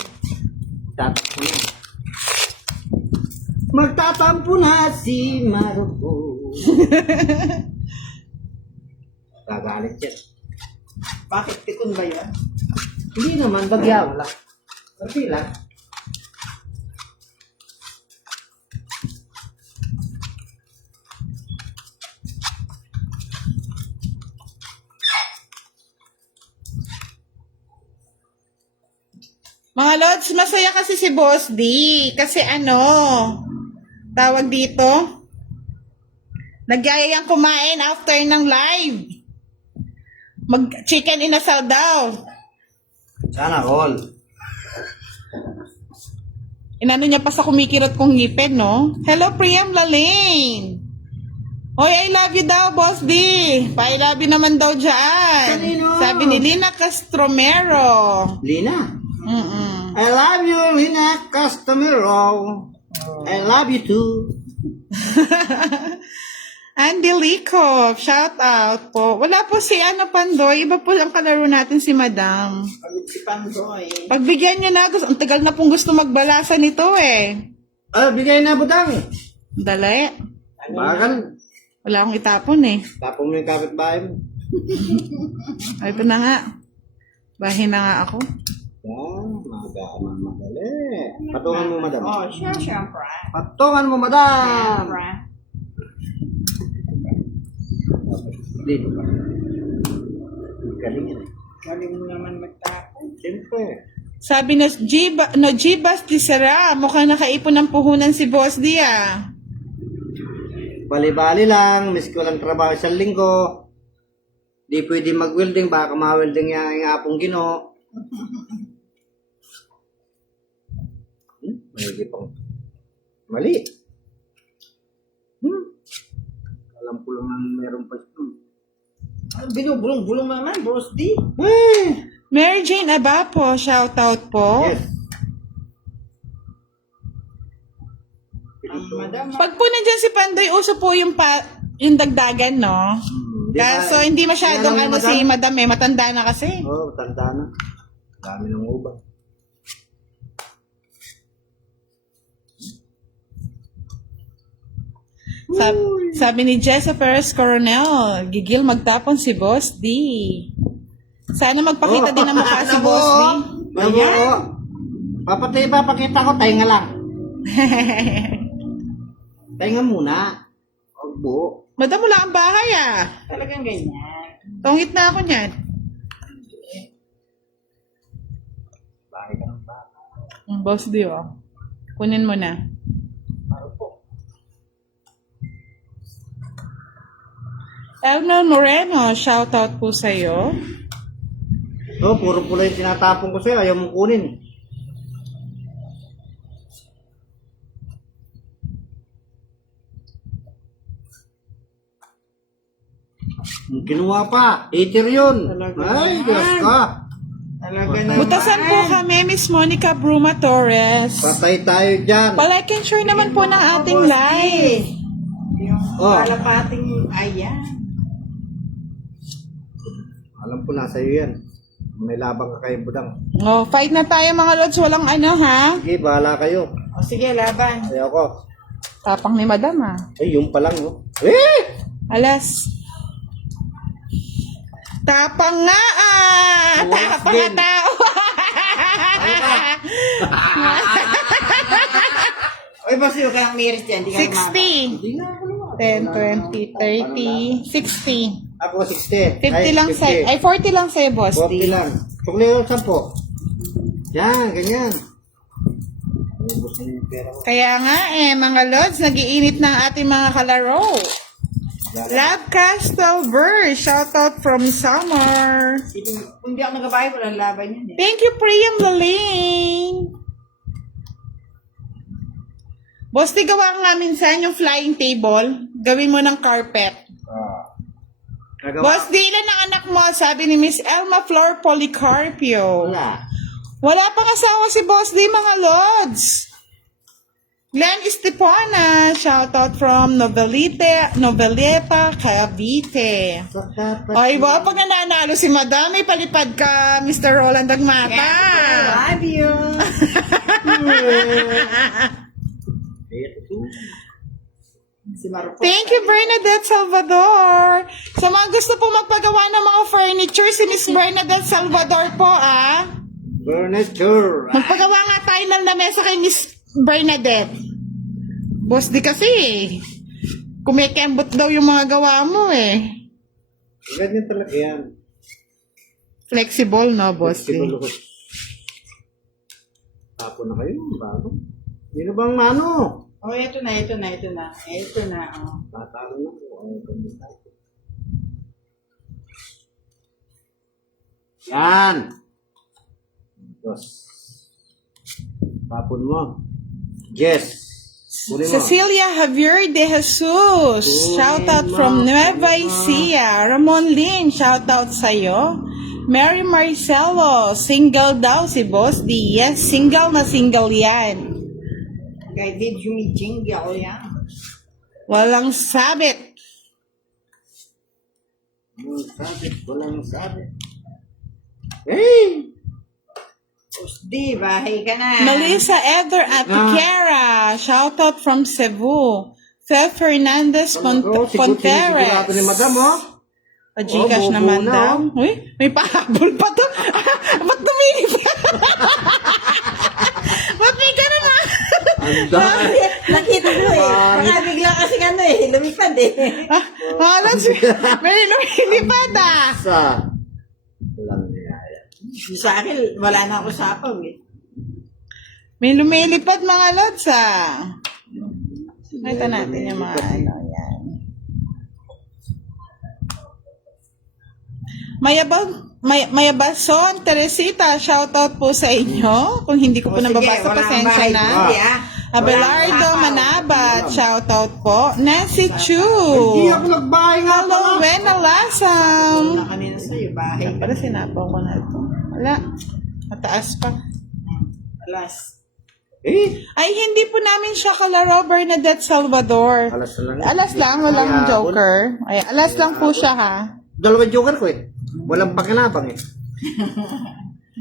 Tatampo na. Magtatampo na si Maruko. Gagalit yan. Bakit? Tikon ba yan? Hindi naman, bagyaw lang. Kasi lang. Mga Lods, masaya kasi si Boss D. Kasi tawag dito, nagyayayang kumain after ng live. Mag-chicken inasal daw. Sana all. Inano niya pa sa kumikirot kong ngipin, no? Hello, Priam Lalaine. Hoy, I love you daw, Boss D. Pa-I love you naman daw dyan. Kanino? Sabi ni Lina Castromero. Lina. Mm-mm. I love you, Lina Castamero. I love you too. Andy Lico, shout out po. Wala po si Pandoy, iba po lang kalaro natin si Madam. Pagod si Pandoy. Pagbigyan niya na, ang tagal na pong gusto magbalasa nito eh. Bigay na Budang. Dali. Bagal. Wala akong itapon eh. Tapos mo yung kapitbahay mo. Ito na nga. Bahin na nga ako. Yan, madali. Patungan mo, madam. Oh, siyempre. Patungan mo, madam. Siyempre. Dito ka. Galing yan eh. Galing mo naman magtapon. Siyempre. Sabi na Jibas di Sara, mukhang nakaipon ng puhunan si Boss D ah. Bali-bali lang, miss ko lang trabaho isang linggo. Di pwede mag-welding, baka ma-welding yung apong Gino. Mali pang. Mali. Alam ko lang ang meron pa ito. Binubulong-bulong naman, Boss D. Ay! Mary Jane Abapo, shout out po. Yes. Madam, Pag po nandyan si Pandoy, uso po yung dagdagan, no? Kaso hindi masyadong ano si Madam eh, matanda na kasi. Oo, tanda na. Dami ng ubang. Sabi ni Jessa Perez Coronel, gigil magtapon si Boss D. Sana magpakita din ng mukha si Boss D. Ayan. Papatay ba, pakita ko, tayo lang. Tayo muna. Huwag buo. Madam, wala ang bahay ah. talagang ganyan. Tungit na ako niyan. Bakit ka ng bata? Boss D oh. Kunin mo na. Elmer Moreno, shout out po sa'yo. Oo, puro pula yung tinatapon ko sa'yo. Ayaw mong kunin. Kinuha pa. Eater yun. Talaga Ay, naman. Diyos ka. Talaga naman. Butasan po kami, Miss Monica Bruma Torres. Patay tayo dyan. Palike and share naman po ng ating Boss D. live. Yung Oh. kalapating, ayan. Alam ko nasa iyo yan. May labang ka kayo, budang. Oh, fight na tayo mga lods, walang ano ha. Sige, bahala kayo. O sige, laban. Ayaw ko. Tapang ni Madam ah. Ay, yung pa lang, oh. Eh! Alas. Tapang nga ah! Buwas Tapang nga din. tao! Ano ka? Oy, boss, yung kang miris dyan. Di ka 60. Hindi nga ako naman. 10, 20, 30, 60. Ako 60. 50 lang sa'yo. Ay, 40 lang sa'yo, Boss 40 D. lang. Tukli yung 10. Yan, ganyan. Ubus na yung pera ko. Kaya nga mga lods, nagiinit ng ating mga kalaro. Love Castle Verse, shout out from Summer. Kung di ako nagbabayad, walang laban yan eh. Thank you, Priam Laling. Boss, di gawa nga minsan yung flying table. Gawin mo ng carpet. Nagawa. Boss, di ilan ang anak mo? Sabi ni Miss Elma Flor Policarpio. Wala. Wala pang asawa si Boss di mga lods. Glenn Estepona, shout out from Noveleta, Cavite. Ay, ba, pag nananalo si Madam, may palipad ka, Mr. Roland Dagmata. I love you. Si Marco. Thank you, Bernadette Salvador. Sa mga gusto po magpagawa ng mga furniture, si Miss Bernadette Salvador po, ah. Furniture. Magpagawa nga tayo ng lamesa kay Miss Bernadette. Boss di kasi, kumikembot daw yung mga gawa mo, eh. Ganyan talaga yan. Flexible, no, Boss di? Flexible ako. Tapo na kayo, bago. Hindi na bang mano? Oh, ito na. Oh. Tatalo na po. Ayaw ko na tayo. Yan. Dos. Tapon mo. Yes. Kunin mo. Cecilia Javier de Jesus, shout out from Nueva Ecija. Ramon Lin, shout out sa'yo. Mary Marcelo, single daw si Boss D. Yes, single na single yan. Kay Dave Jumijing, di ako yan. Walang sabit. Walang sabit. Hey! Boss D, bahay ka na. Melissa Eder Atiquera, shout out from Cebu. Fel Fernandez Ponteres. Sigurado ni Madam, oh. Pa-Gcash Oh, naman bubo na, daw. Uy, may pahabol pa to. Ba't tumili pa? Ba't may ganun ah? Nakita ko eh. Baka bigla kasi lumipad eh. Halos, may lumilipad ah. Sa. Walang niyaya. Sa akin, wala na ako sapaw eh. May lumilipad mga lods ah. Ito natin yung mga ano, yan. Mayabason, Teresita, shoutout po sa inyo. Kung hindi ko po O, sige, nababasa, wala pasensya ang bahay na. kundi, ah. Abelardo Walang sapaw. Manabat, shoutout po. Nancy Chu. Hindi ako nagbahay nga Hello, pala. Wena Lasam. Wala kanina sa'yo, bahay. Para sinapaw ko na ito. Wala. Mataas pa. Alas. Ay, hindi po namin siya kalaro, Bernadette Salvador. Alas lang. Alas lang, walang Kaya, joker. Ay, alas lang po siya ha. Dalawang joker ko eh. Walang pakinabang eh.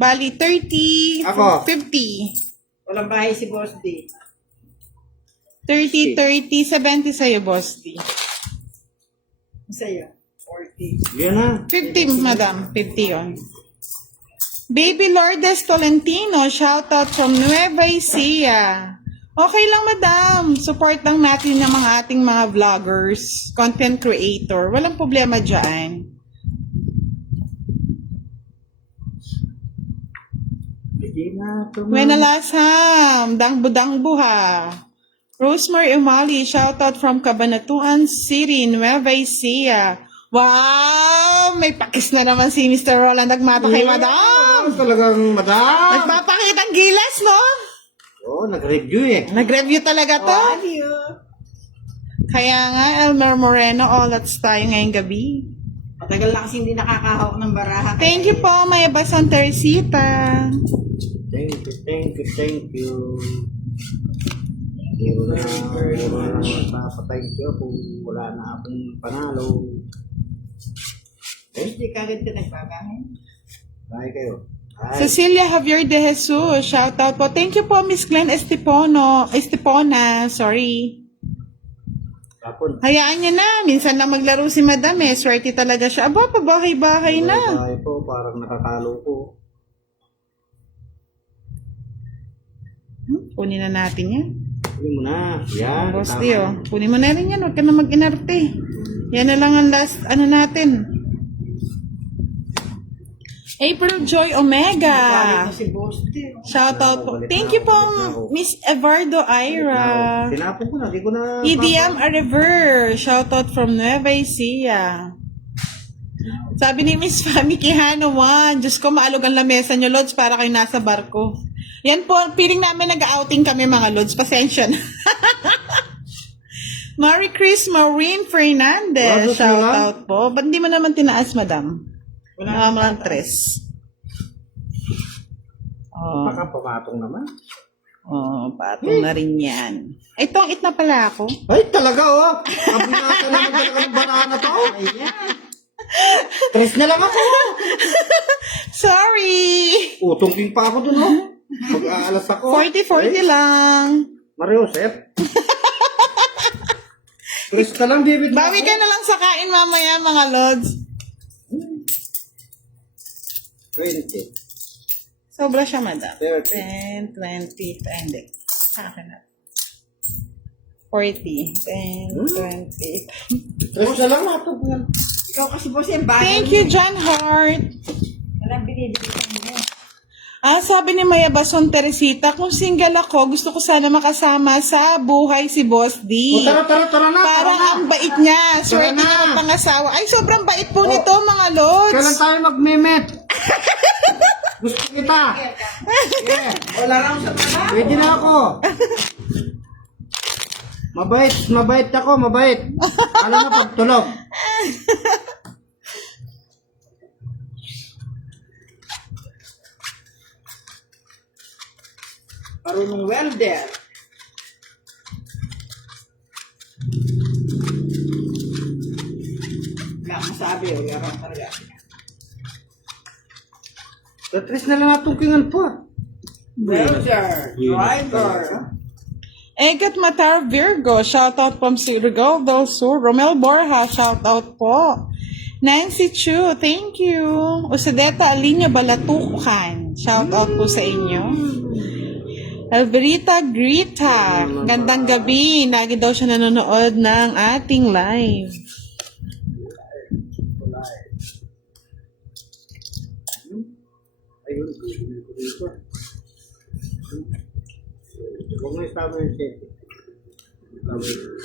Bali, 30, Ako. 50. Walang bahay si Boss D. 30, 30, 70 sa'yo, Boss D. Sa'yo, 40. Yan na. 50, madam. 50 yun. Baby Lourdes Tolentino, shoutout from Nueva Ecija. Okay lang, madam. Support lang natin ng mga ating mga vloggers, content creator. Walang problema dyan. Hindi na. Wena Lasam, Dangbu ha. Rosemary Umali, shoutout from Cabanatuan City, Nueva Ecija. Wow! May pakis na naman si Mr. Roland Nagmata kay madam. Talagang madam. Nagpapakita ang gilas, no? Oo, nag-review eh. Nag-review talaga to. Love you. Kaya nga, Elmer Moreno, all-outs tayo ngayong gabi. Matagal na kasi hindi nakakahawak ng baraha. Thank you po, Maya Bason Teresita. Thank you, thank you, thank you. Hindi ko na papatay siya kung wala na akong panalo. Hindi ka agad ka nagbagahin. Bahay kayo. Ay, Cecilia Javier de Jesus, shout out po. Thank you po, Miss Glenn Estepona, sorry. kapon. Hayaan niya na, minsan lang maglaro si Madam eh, swerte talaga siya. Aba, pabahay-bahay na. Bahay po, parang nakakalo ko. Kunin na natin yan. Kunin mo na. Yan. Boss tama. Tio, kunin mo na rin yan, huwag ka na mag-inarte. Yan na lang ang last, ano natin. April Joy Galing Omega. na si Boss D. Shout out po. Thank you po, Miss Evardo Ira. Tinapon ko na. Di ko na. EDM a river. Shout out from Nueva Ecija. Sabi ni Miss Fami Quijano, Diyos ko, maalog ang lamesa nyo, Lods, para kayo nasa barko. Yan po, feeling namin nag-outing kami mga Lods. Pasensya na. Marie Chris Maureen Fernandez. Wala, Shout wala. out po. Ba't di mo naman tinaas, madam? Wala Mga tres. Oh. Baka pumatong naman. Oh, patong na rin yan. Itong it na pala ako. Ay, talaga oh. Kabinata naman talaga ng banana to. Ayan. Tres na lang ako. Sorry! Utong pa ako dun oh. Mag-aalas ako. 40-40 lang. Mario Josep. Tres ka lang, David. Bawi ka na lang sa kain mamaya, mga Lods. 20. Sobra siya, madam. 30. 10, 20, hindi. Sa akin na. 40, 10, 20. Tres na lang natin. Ikaw kasi Boss, yung bahay. Thank you, John Hart. Walang binibili ka mo. Sabi ni Maya Bason Teresita, kung single ako, gusto ko sana makasama sa buhay si Boss D. O, tara na. Parang tara na. ang bait niya. Swerte na. niya magpangasawa. Ay, sobrang bait po nito, mga Lods. Kailan tayo mag-memet? Gusto kita. Yeah. Wala lang sa mga. Pwede na ako. Mabait ako, mabait. Alam mo pagtulog. Marunong welder. Wala akong sabi, wala akong talaga. Tres na lang natong kingan po. Welder, driver. Egat Matar Virgo, shoutout from Surigao del Sur. Romel Borja, shoutout po. Nancy Chu, thank you. Usadeta Alinya Balatukan, shoutout po sa inyo. Alberita Grita, gandang gabi. Lagi daw siya nanonood ng ating live. Ay, dito. Huwag mo isama yung set.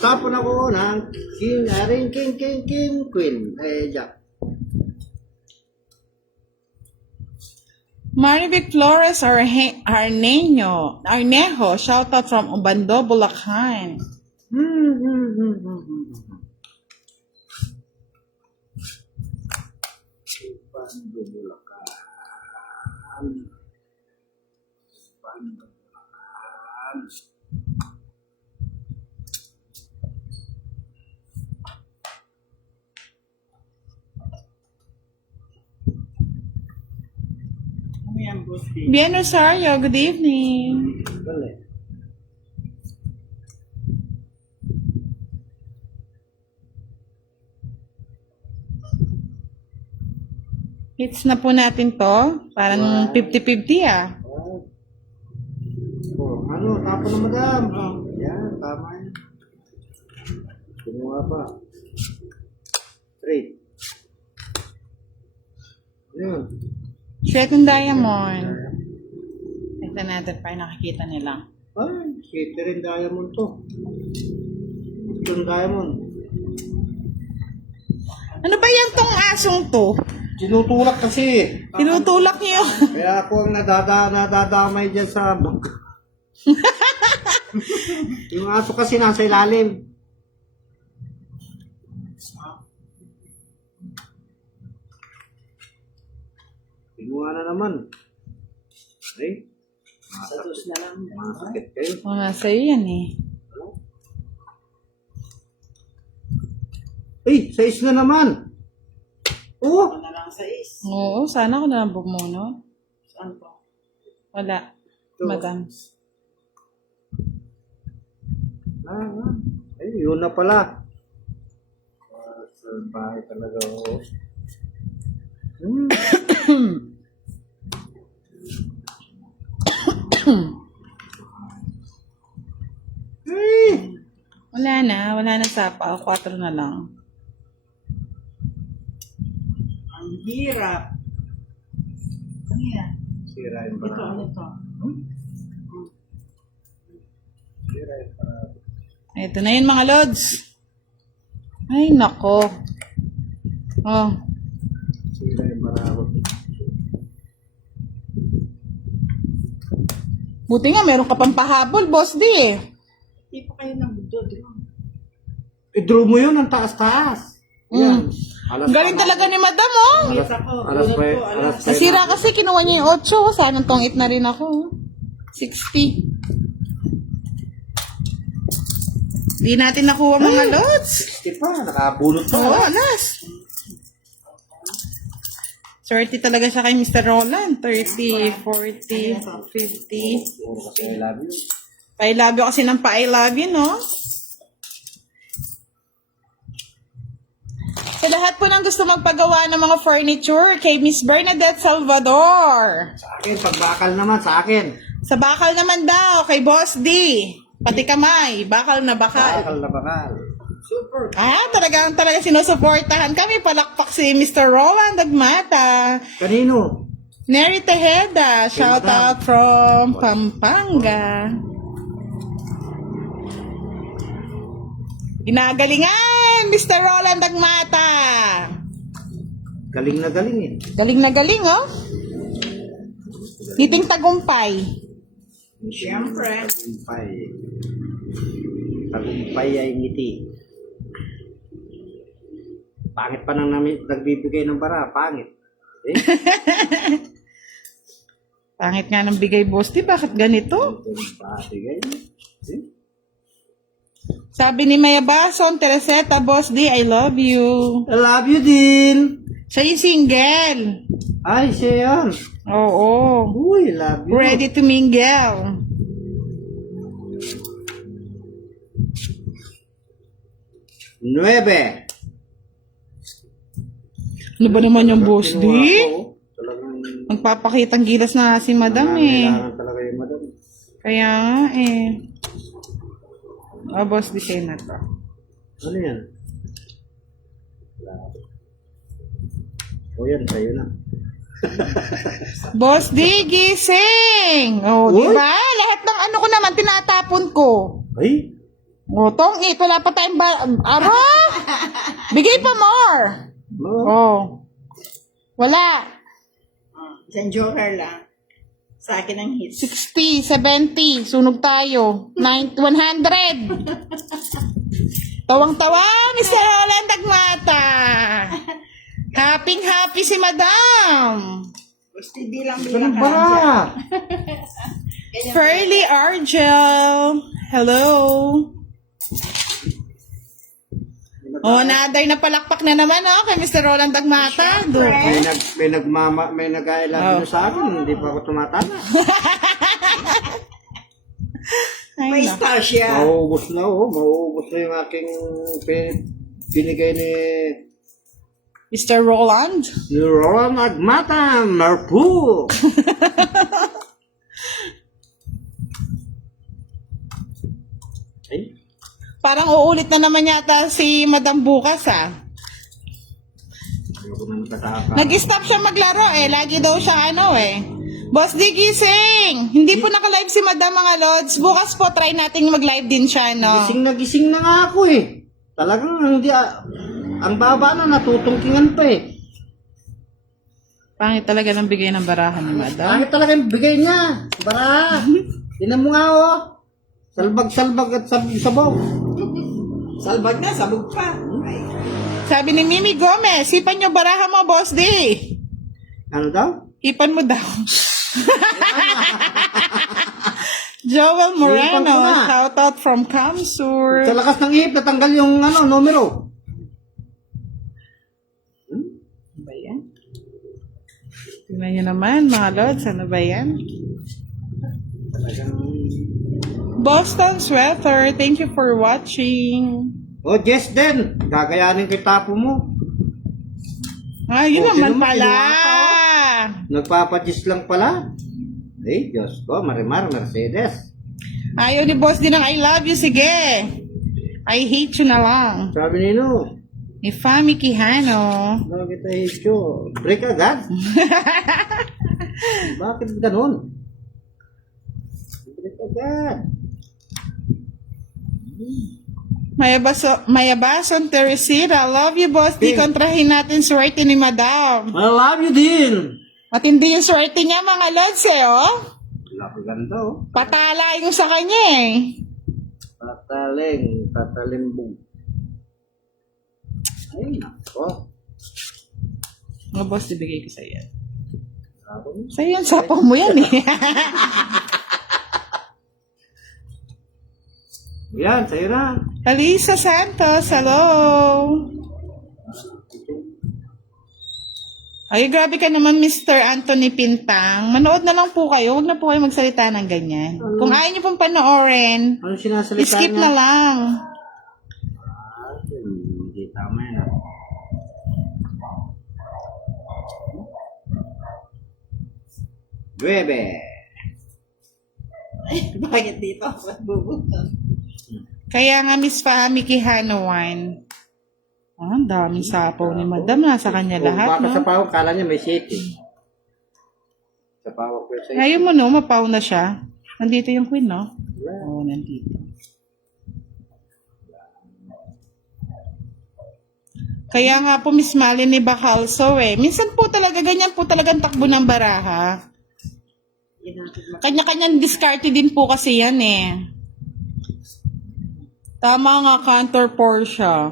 Tapon ako ng king, queen. Jack. Marivic Flores Arnejo, shout out from Obando, Bulacan. Bando Bulacan. Bando Bulacan. Ano yan, Bosti? Bien Rosario, good evening. Dali. Hits na po natin to. Parang 50-50 ah. Ano, tapon na madam. Yan, tama yan. Kinuha pa. Straight. Ano yun? Second diamond. Ito natin para nakikita nila. Ay, city rin diamond to. Itong diamond. Ano ba yan tong asong to? Tinutulak kasi. Tinutulak niyo. Kaya ako ang nadadamay dyan sa bag. Yung aso kasi nasa ilalim. Pinuha na naman. Ay, Sa tus na lang. masakit kayo. O, nasa iyo yan eh. Ay, sais na naman. Oh, Ano na lang sa is? Oo, sana ako na lang bumuno. Saan po? Wala. Madam. Ay, yun na pala. Sa bahay talaga ako. Ay! Wala na sapa. 4 na lang. Ang hirap. Ano yan? Sira yung Ito, parang. ano ito? Sira yung parang. Ito na yun mga lods. Ay, nako. Oh, Sira yung parang. buti nga meron ka pang pahabol, boss di eh. Hindi pa kayo ng budod. I-draw mo yun ang taas-taas. Yan. Alas Galing pa- talaga ni madam, oh. Yes ako. alas Bunot pa- ko, alas pa- Nasira kasi kinuha niya yung 8. Sana tong 8 na rin ako. 60. Di natin nakuha mga lods. 60 pa, nakabunot pa. Oo, last. Swerte talaga siya kay Mr. Roland. 30, 40, 50. I love you. I love you kasi ng pa-I love you, no? Sa lahat po ng gusto magpagawa ng mga furniture, kay Miss Bernadette Salvador. Sa akin, pagbakal naman, sa akin. Sa bakal naman daw, kay Boss D. Pati kamay, bakal na bakal. Bakal na bakal. Super. Talaga sinusuportahan kami. Palakpak si Mr. Roland Dagmata. Kanino? Neri Tejeda, shout out from Pampanga. Ginagalingan, Mr. Roland Dagmata. Galing na galing eh. Galing na galing, oh. Ngiting tagumpay. Siyempre. Tagumpay. Tagumpay ay ngiti. Pangit pa nang nagbibigay ng bara. Pangit. Eh? Pangit nga ng bigay, boss. Di, bakit ganito? Patigay. Eh? Sabi ni Maya Bason, Tereseta, Boss D, I love you. I love you din. Siya yung single. Ay, siya yan. Oo. Uy, love you. Ready to mingle. Nuebe. Ano ba naman yung Boss D? Kinuha ko. Talagang Magpapakitang gilas na si madam eh. nangangailangan talaga yung madam. Kaya nga eh. Boss D siya na to. Ano yan? O yan, sa'yo na. Boss D, gising! Oh, di Uy. ba? Lahat ng ano ko naman, tinatapon ko. Ay, Oh, tong it, wala pa tayong Aro! Bigay pa more! no. Oh. Wala. Isang joker lang. Sa akin ang hits. 60, 70, sunog tayo. 100. Tawang-tawa, Mr. Roland Dagmata. Happy si Madam. Boss TV lang Ganun bilang ba? Fairly Argel. Hello. Oh, another na palakpak na naman, oh, kay Mr. Roland Dagmata. May nag-I-love you sa akin, hindi pa ako tumatama. Ay, May naku. star siya. Mauubos na, oh. Mauubos na yung aking binigay Mr. Roland. ni Roland Agmata, Marpu. Ay, Parang uulit na naman yata si Madam bukas, ah. ayoko na nakataka. Nag-stop siya maglaro, eh. Lagi daw siya, Boss D, gising! Hindi po naka-live si Madam, mga Lods. Bukas po, try nating mag-live din siya, no? Gising na nga ako eh. Talagang hindi, ang baba na, natutungkingan pa eh. Pangit talaga ng bigay ng barahan ni Madam. Bakit talaga yung bigay niya? Bara, tinan mo nga oh. Salbag at sabaw. Salbag na, sabog pa. Ay. Sabi ni Mimi Gomez, hipan niyo barahan mo, Boss D. Ano daw? Hipan mo daw. Joel Hipan ko Moreno, na. shout out from Kamsur. Sa lakas ng ihip, natanggal yung numero. Ano ba yan? Tingnan niyo naman, mga Lods, ano ba yan? Talagang... Boston Sweater, thank you for watching. Oh, Jess din. Gagayanin ko yung tapo mo. Ah, yun Oh, naman sino mo, pala. Nagpapadis lang pala. Ay, Diyos ko, Marimar, Mercedes. Ayaw ni Boss din ng I love you, sige. I hate you na lang. Sabi nino, Ni Fami Quijano. bakit ay ito? Break agad? Bakit ganun? Break agad. Mayabason Teresita, love you, Boss D. Bing. Kontrahin natin swerte ni Madam. I love you din. Matindi yung swerte niya, mga Lods, oh. Napaganda oh. Patala yung sa kanya, eh. Tatalimbong. Ay, nako. Mga Boss, ibigay ko sa'yo. Sabi mo. Sa'yo yan, sapang mo yan, eh. Yan, sa'yo na. Alisa Santos, hello. Ay, grabe ka naman, Mr. Anthony Pintang. Manood na lang po kayo. Huwag na po kayo magsalita ng ganyan. Kung ayaw niyo pong panoorin, Ano sinasalita skip niya? na lang. Hindi tama yan. Bebe. Bakit dito? Ba't bubutol? Kaya nga, Miss Fahmi Kihanoan. Ah, ang daming sapaw ni Madam. Nasa kanya lahat, Baka sa no? pawak, kala niya may city. Sa pawak ko sa Ayaw mo, no? Mapaw na siya. Nandito yung queen, no? Oo, nandito. Kaya nga po, Miss Malin ni Bacalso, eh. Minsan po talaga, ganyan po talagang takbo ng baraha. Yun natin Kanya-kanyang diskarte din po kasi yan, eh. Tama nga, Cantor Portia.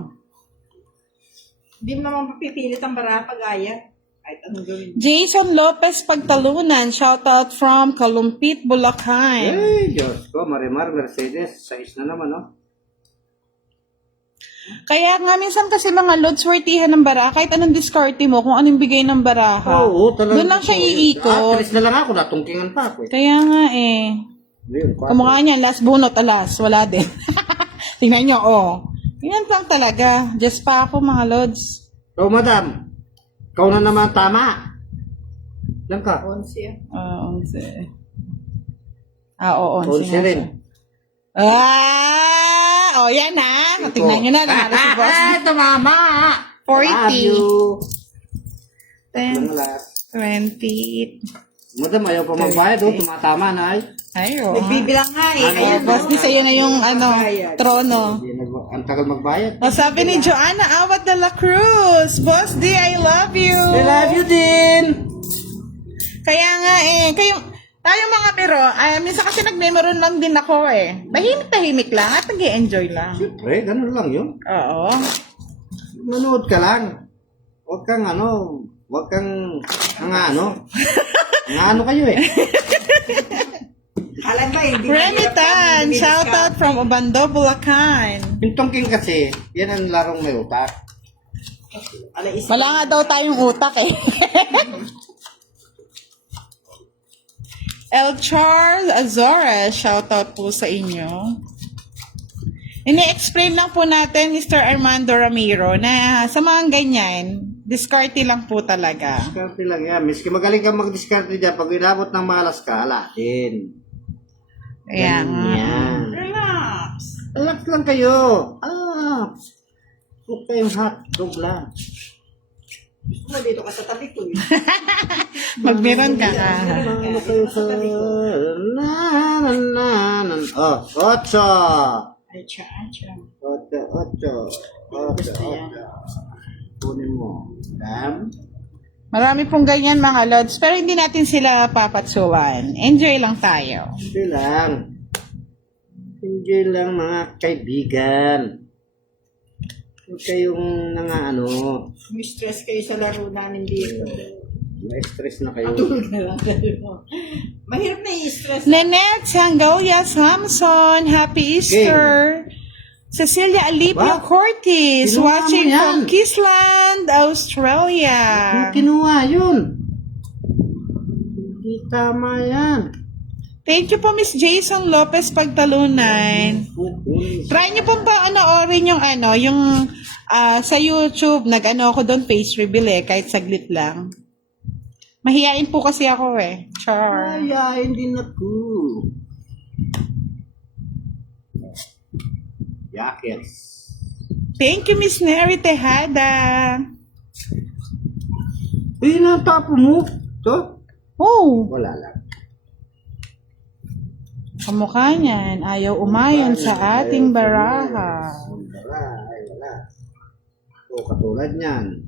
Hindi mo naman mapipilit ang baraha pag-aya. Kahit anong gawin. Jason Lopez Pagtalunan, shoutout from Kalumpit, Bulacan. Ay, Diyos ko, Marimar, Mercedes, 6 na naman, no? Kaya nga, minsan kasi mga lods, swertihan ng baraha, kahit anong diskarte mo, kung anong bigay ng baraha. Oo, talaga. Doon lang siya iikot. Alis na lang ako, natungkingan pa ako eh. Kaya nga eh. Ayun, Kamukha niya, last bunot, alas, wala din. Tingnan nyo, oh. Yan lang talaga. Just pa ako, mga lods. So, madam, ikaw na naman tama. Yan ka. 11. 11. Oo, 11 11 na rin. siya. Oh, yan ha. Tingnan nyo na, nanalo si boss. Tumama! 40. Love you. 10. Lang last. 20. Madam, ayaw pa magbayad, oh. Tumatama na, ay. Ay, oo. Nagbibilang nga eh. Ano, Ayan, Boss D, sa'yo na yung trono. Hindi, ang tagal magbayad. O, sabi ni Joanna Awat de la Cruz, Boss D, I love you. I love you din. Kaya nga tayong mga biro, minsan kasi nag-memoron lang din ako eh. Tahimik lang at nag-enjoy lang. Siyempre, ganun lang yun. Oo. Manood ka lang. Huwag kang ano kayo eh. Alam ba, hindi Remitan, shout out from Obando, Bulacan. Yung tongking kasi, yan ang larong may utak. Wala nga daw tayong utak eh. El Charles Azores, shout out po sa inyo. Ini-explain lang po natin, Mr. Armando Ramiro, na sa mga ganyan, diskarte lang po talaga. Diskarte lang yan. Miski magaling kang mag-diskarte dyan, pag inabot ng malas ka, alahin. Ayan. Yan. Relax. Relax lang kayo. Huwag kayong hotdog lang. Gusto mo dito ka sa tabi ko eh. Magmeron ka ka. Ano kayo sa... Oh, 8. Ay, tiyan. 8. Kunin mo. Dam. Marami pong ganyan mga lods, pero hindi natin sila papatsuan. Enjoy lang tayo. Enjoy lang. Enjoy lang mga kaibigan. Huwag kayong May stress kayo sa laro namin dito. ma-stress na kayo. Tulog na lang kayo. Mahirap na i-stress. Nanette Sangolia Samson, Happy Easter. Cecilia Alipio Wow. Cortis, Kinuha mo watching yan. from Queensland, Australia. Yung kinuha yun. Hindi tama yan. Thank you po, Miss Jason Lopez Pagtalunan. Try niyo pong panoorin yung sa YouTube, nag-ako doon, face reveal kahit saglit lang. Mahihain po kasi ako Char. Ayayin din ako. Yakers. Thank you, Miss Neri Tejada. Uy, natapo mo. To? Oh, Wala lang. kamukha niyan. Ayaw umayon sa ating baraha. Wala. O, katulad niyan.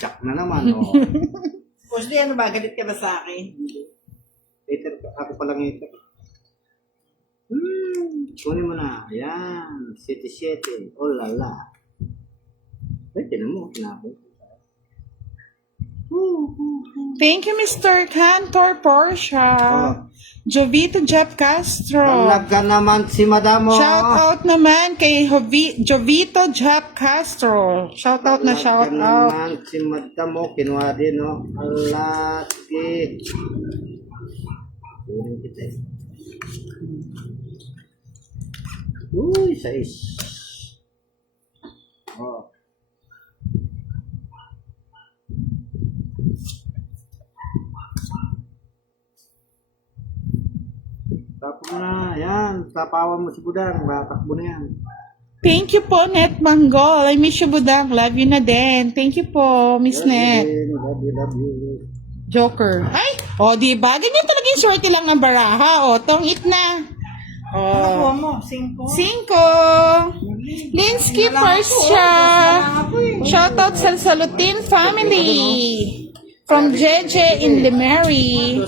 Jack na naman, o. Boss, di ano ba? Galit ka ba sa akin? Hater, ako palang hater. Kunin mo na. Ayan. 7-7. Oh, lala. Ay, tinan mo. Kinapos. Thank you, Mr. Cantor Portia. Jovito Jeff Castro. Love ka naman si Madamo. Shout out naman kay Jovito Jeff Castro. Shout out na shout Love ka out. naman si Madamo. Kinuha din, no? Alaki. Kunin kita eh. Uy, 6. Oh. Tapos na, yan. Tapawan mo si Budang. Tatakbo na yan. Thank you po, Net Manggol. I miss you, Budang. Love you na din. Thank you po, Miss Net. Love you. Joker. Ay! Di ba? Ganyan talaga yung swerte lang ng baraha. Tongit na. Nakuha mo, 5. 5. Linsky first siya. Shoutout sa Salutin family. From JJ in Limeri.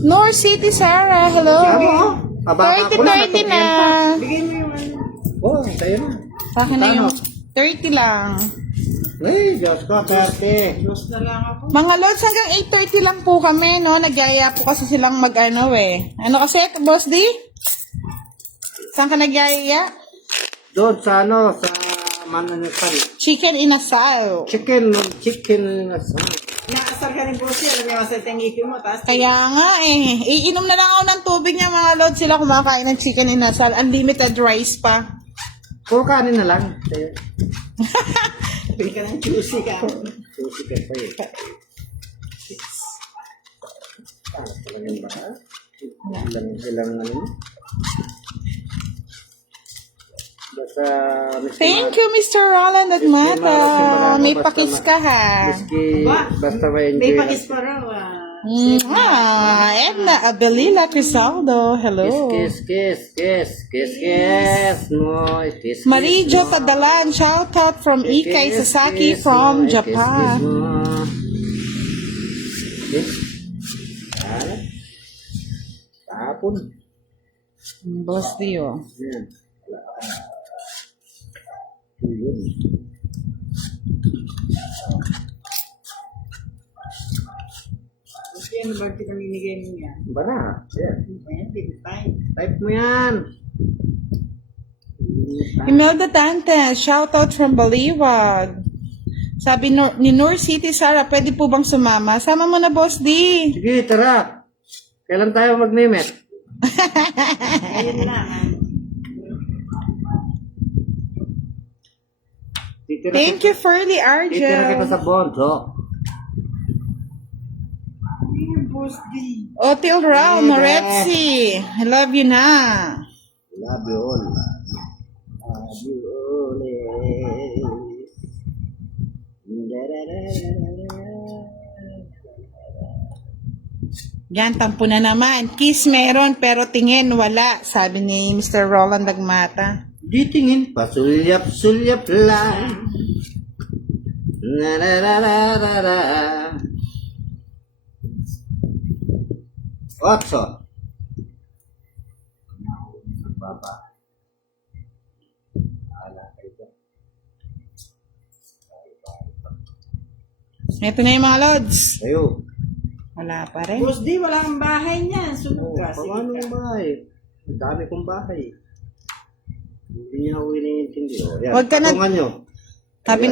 North City, Sarah. Hello. 30-30 na. Bigay mo yung ano. Oh, sa'yo na. Sa akin na yung 30 lang. Ay, Diyos ko, 30. Close na lang ako. Mga lods, hanggang 8:30 lang po kami, no? Nagyaya po kasi silang Ano kasi, Boss D? Saan ka nagyaya? Doon sa sa Mananasal. Chicken inasal. Chicken. Nakasar ka ni Bossy, alam mo yung sa tengiki mo, tapos Kaya nga iinom na lang ako ng tubig niya mga lods. Sila kumakain ng chicken inasal. Unlimited rice pa. Puro kanin na lang. Sa'yo. bigay ka ng juicy ka. Susi ka pa eh. Talagang ba? Ilang Sa Thank you, Mr. Roland Agmata. May pakis ka ha. Miski, basta May ma-enjoy. pakis pa raw. Edna Abelila Crisaldo. Hello. Kiss, kiss, kiss, kiss, kiss, mo, kiss, kiss, Marijo mo. Padalan. Shout out from Ikay Kiss, Sasaki kiss, from mo, kiss, Japan. kiss, mo. Kiss. Ano? Tapon. Boss Dio. Yan. Yun. Kasi ano ba ito paninigay mo yan? Bara. Yan. Ayan, pinitay. Type mo yan. Imelda Dante. Shout out from Baliwag. Sabi ni Noor City, Sara, pwede po bang sumama? Sama mo na, Boss D. Sige, tara. Kailan tayo mag-mimit? Ayun lang. Titira Thank you, Furly Titira kita Argel. sa Bondo. Ayun, Boss D. Otil Rao, Noretsi. I love you na. Love you all. Love you all. Yan, tampo na naman. Kiss meron, pero tingin wala. Sabi ni Mr. Roland Agmata. Di tingin, pasulyap-sulyap lang. Na-ra-ra-ra-ra-ra. Otso. Baba. Ala kayo. Ito na yung mga lods. Ayo. Wala pa rin. Boss D, wala kang bahay niyan. Sunod ka. Sige Paano ka. yung bahay? Ang dami kong bahay. Hindi niya ako iniintindi. O, yan. Huwag ka na- Patungan nyo. Sabi,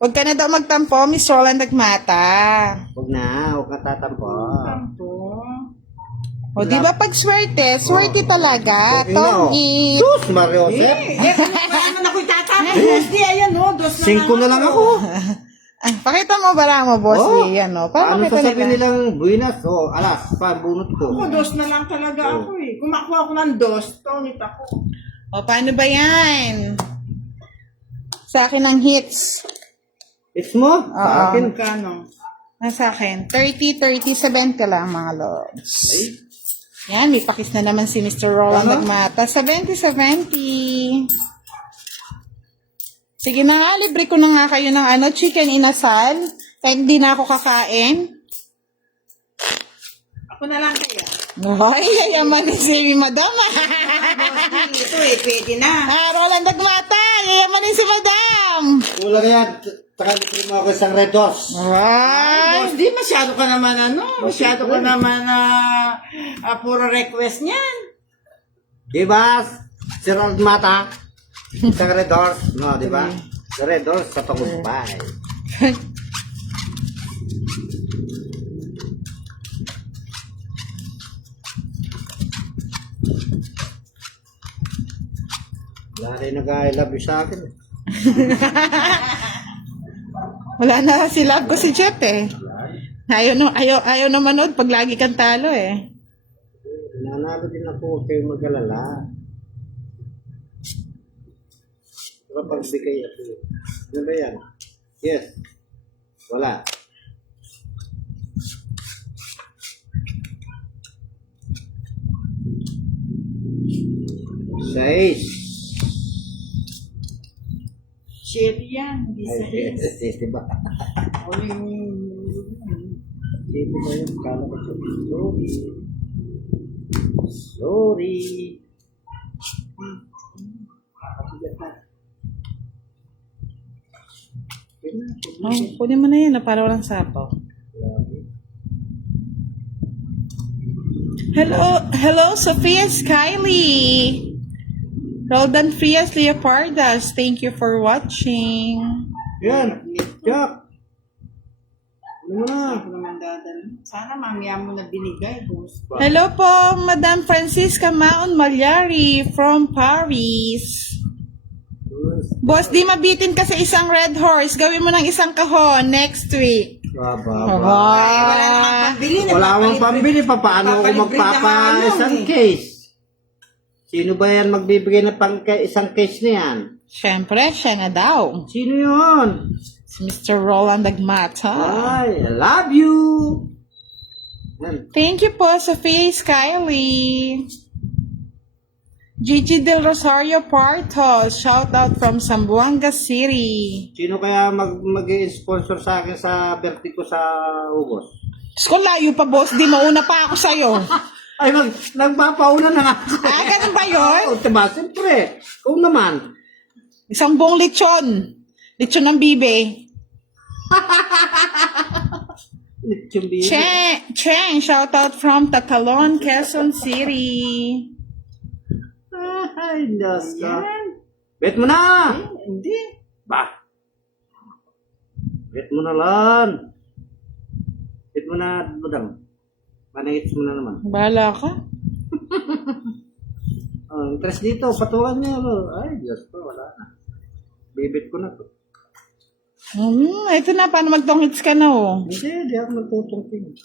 wag ka na daw magtampo, Miss Roland Agmata. Huwag na, huwag ka tatampo. Tampo. O, di ba pag swerte, swerte talaga. Okay na, o. Togi. Sus, Mario Josep. Ano na ako'y tatapos, Boss D? Ayan, no? Dos na 5 na lang ako. Ah, pakita mo bara mo, Boss Oh, Lee, ano? Para ano makita sasabihin nila. nilang buinas? O, alas, pabunot ko. Ako, dos na lang talaga ako eh. Kung makuha ko ng dos, tongit ako. O, paano ba yan? Sa akin ang hits. It's mo? Sa akin. Magkano? Nasa akin, 30-37 ka lang, mga lods. Yan, may pakis na naman si Mr. Roland Ano? Agmata. 70-70. Sige na nga, libre ko na nga kayo ng chicken inasal. Kahit hindi na ako kakain. Ako na lang kaya. Ay, yayaman si Madam. Ito eh, pwede na. Roland Agmata, yayaman si Madam. Wala na yan. Taka libre mo ako isang red horse. Ay, Boss, di masyado ka naman masyado ka naman puro request niyan. Diba? Sir Old Mata. Isang red horse. No, diba? Sa red horse sa tagumpay. Wala rin nag-I love you sa akin. wala na si love ko si Jet eh. Ayaw na manood pag lagi kang talo eh. Nanalo din ako, huwag kayong mag-alala. Pero pagbigay ako. Ano ba yan? Yes. Wala. Sais. Shit yan, hindi sa his. Sais, diba? O yung... Sais ba yung kala ko sa sorry. Sorry. Oh, kunin mo na yan para walang sapaw. Hello, Sophia Skyly. Roldan Frias Leopardas, thank you for watching. Yan. Jack. Ano mo na? Ako naman dadal. Sana mamaya mo na binigay, boss. Hello po, Madam Francisca Maon Malyari from Paris. Boss, di mabitin ka sa isang red horse. Gawin mo ng isang kahon next week. Baba. Wala namang pambili. Wala akong pambili pa. Paano ako Papalibre na nga magpapa lang isang eh. case? Sino ba yan magbibigay ng isang case na yan? Siyempre, siya na daw. Sino yun? Si Mr. Roland Agmata. Ay, I love you! Yan. Thank you po, Sophie Skylie. Gigi Del Rosario Partos. Shout out from Zamboanga City. Sino kaya mag-sponsor sa akin sa Vertigo sa Ugos? Diyos ko, layo pa, boss. Di mauna pa ako sa'yo. Ay, nagpapauna na nga. Ah, ganun ba yun? Oo, diba? Siyempre. Kung naman. Isang buong lechon. Lechon ng bibe. Lechon bibi. Cheng, shout out from Tatalon, Quezon City. Ay, Diyos ko. Bet mo na! Hindi. Ba? Bet mo na lang. Bet mo na, budang. Manangits mo na naman. Bahala ka. Oh, interest dito, patulan niyo. Ay, Diyos ko, wala na. Bibit ko na to. Ito na, paano magtong-hits ka na, oh. Hindi ako magtutungting.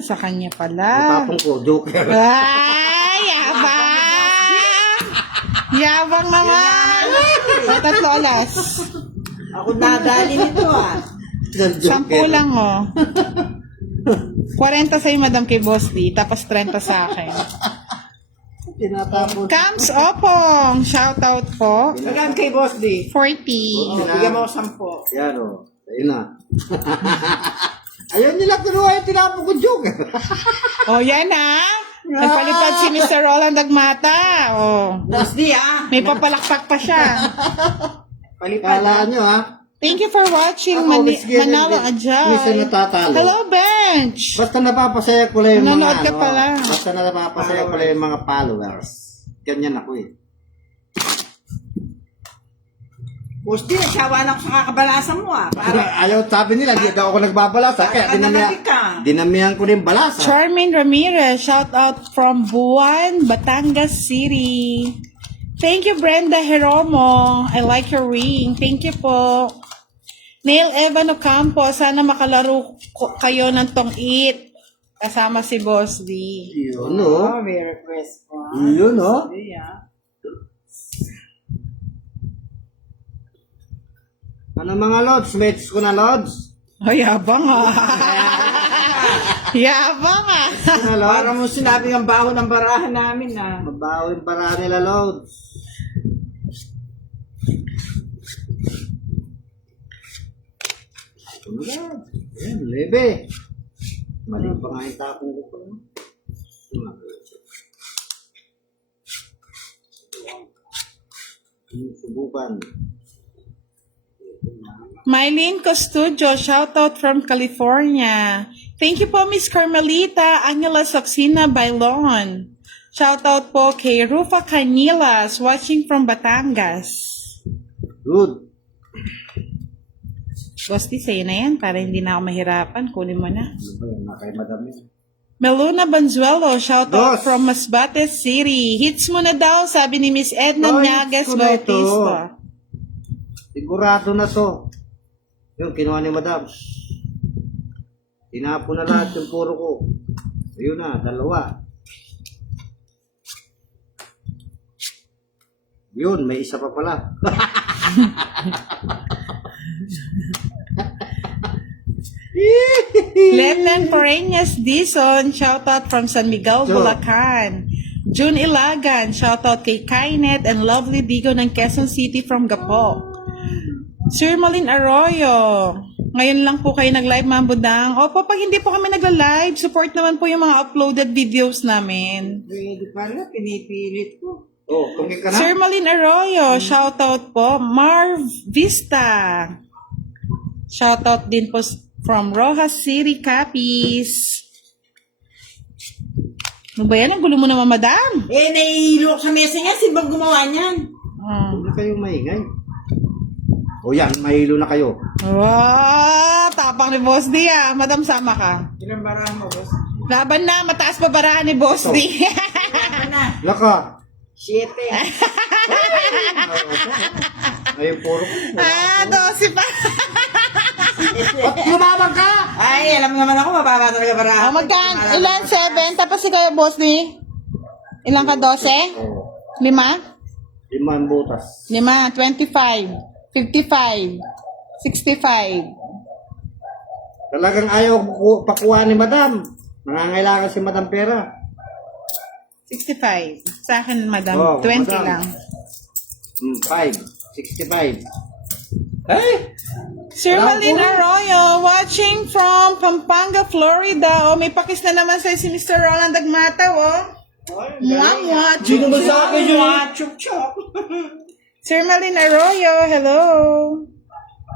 Sa kanya pala. Tapong ko, joker. Ay, yabang! Yabang naman! Tatlo alas. Ako nadali nito ah. Sampu lang, oh. 40 sa'yo, madam, kay Boss D, tapos 30 sa akin. Tinatapos. Cams Opong, shout out po. Magkano kay Boss D? 40. Bigyan mo ako 10. Yan o. Ayun na. Ayaw nila kunuha yung tinapong ko joker. Oh, yan ah. Nagpalipad si Mr. Roland Agmata. Oh. Boss D ah. May papalakpak pa siya. Palipad. Kala nyo ha? Thank you for watching Ako, Miss Gillian, Manawang minsan Ajay. natatalo. Hello, Bench. Basta napapasaya ko lang yung Nanonood mga ka pala. Basta napapasaya ko lang yung mga followers. Ganyan ako eh. Boss D, nagsawa na ako sa kakabalasan mo ah. Para Ayaw, sabi nila, di daw ako nagbabalasa. Kaya nanamig ka. dinamihan ko rin balasa. Charmaine Ramirez, shout out from Buwan, Batangas City. Thank you, Brenda Jeromo. I like your ring. Thank you po. Neil Evan Ocampo, sana makalaro kayo ng tong-it. Kasama si Boss D. Yun no? Oh, may request po. Yun no? Hindi ah. Ano mga lods? Mates ko na lods? Oh, yabang ah. Yabang ah. Ano lods? Para mo sinabi ang baho ng barahan namin ah. Mabawin para nila lods. Ano ba? Yan, lebe. Mali pa nga yung tapong ko pa. Subukan. Mylene Costudio, shout out from California. Thank you po, Miss Carmelita Angela Soxina Bailon. Shout out po kay Rufa Canilas, watching from Batangas. Good. Bosti, sa'yo na yan, para hindi na ako mahirapan. Kunin mo na. Ano ba yun? Nakay madami. Meluna Banzuelo, shout out Dos. from Masbate City. Hits mo na daw, sabi ni Miss Edna Ay, Nagas ko na ito. Bautista. Sigurado na to. Yung kinuha ni Madam. Tinapo na lahat yung puro ko. Ayun na, dalawa. Yun, may isa pa pala. Lieutenant Pereñas Dizon, shout out from San Miguel, So, Bulacan. June Ilagan, shout out kay Kainet and Lovely Digo ng Quezon City from Gapo. Sir Malin Arroyo, ngayon lang po kayo nag-live, Ma'am Budang. Opo, pag hindi po kami nagla-live, support naman po yung mga uploaded videos namin. Pwede pala, pinipilit ko. Oh, tumingin ka na. Sir Malin Arroyo, shout out po. Marv Vista. Shout out din po from Rojas City, Capiz. Ano ba yan? Ang gulo mo naman, madam. Eh, nahihilo ko sa mesa niya. Sino bang gumawa niyan? Huwag na kayong maingay. O yan, mahilo na kayo. Wow, tapang ni Boss D ah. Madam, sama ka. Ilang barahan mo, boss? Laban na, mataas pa barahan ni Boss D. Ano na? Laka. 7. Ayun, puro ko. 12 pa. Ba't lumabang ka? Ay, alam naman ako, mababa talaga barahan. Magkaan, ilan? 7? Tapos si kayo, Boss D? Ilang ka, 12? Oo. 5? 5 ang butas. 5, 25, 55, 65. Talagang ayaw pakuha ni madam. Nangangailangan si madam pera. 65. Sa akin, madam, Oh, 20 madam. lang. 5. 65. Hey! Sir Bravo. Malin Arroyo, watching from Pampanga, Florida. Oh, may pakis na naman sa'yo si Mr. Roland Agmataw, oh. Mwah, Sino ba sa akin yun? Chuk-chuk. Sir Malin Arroyo, hello.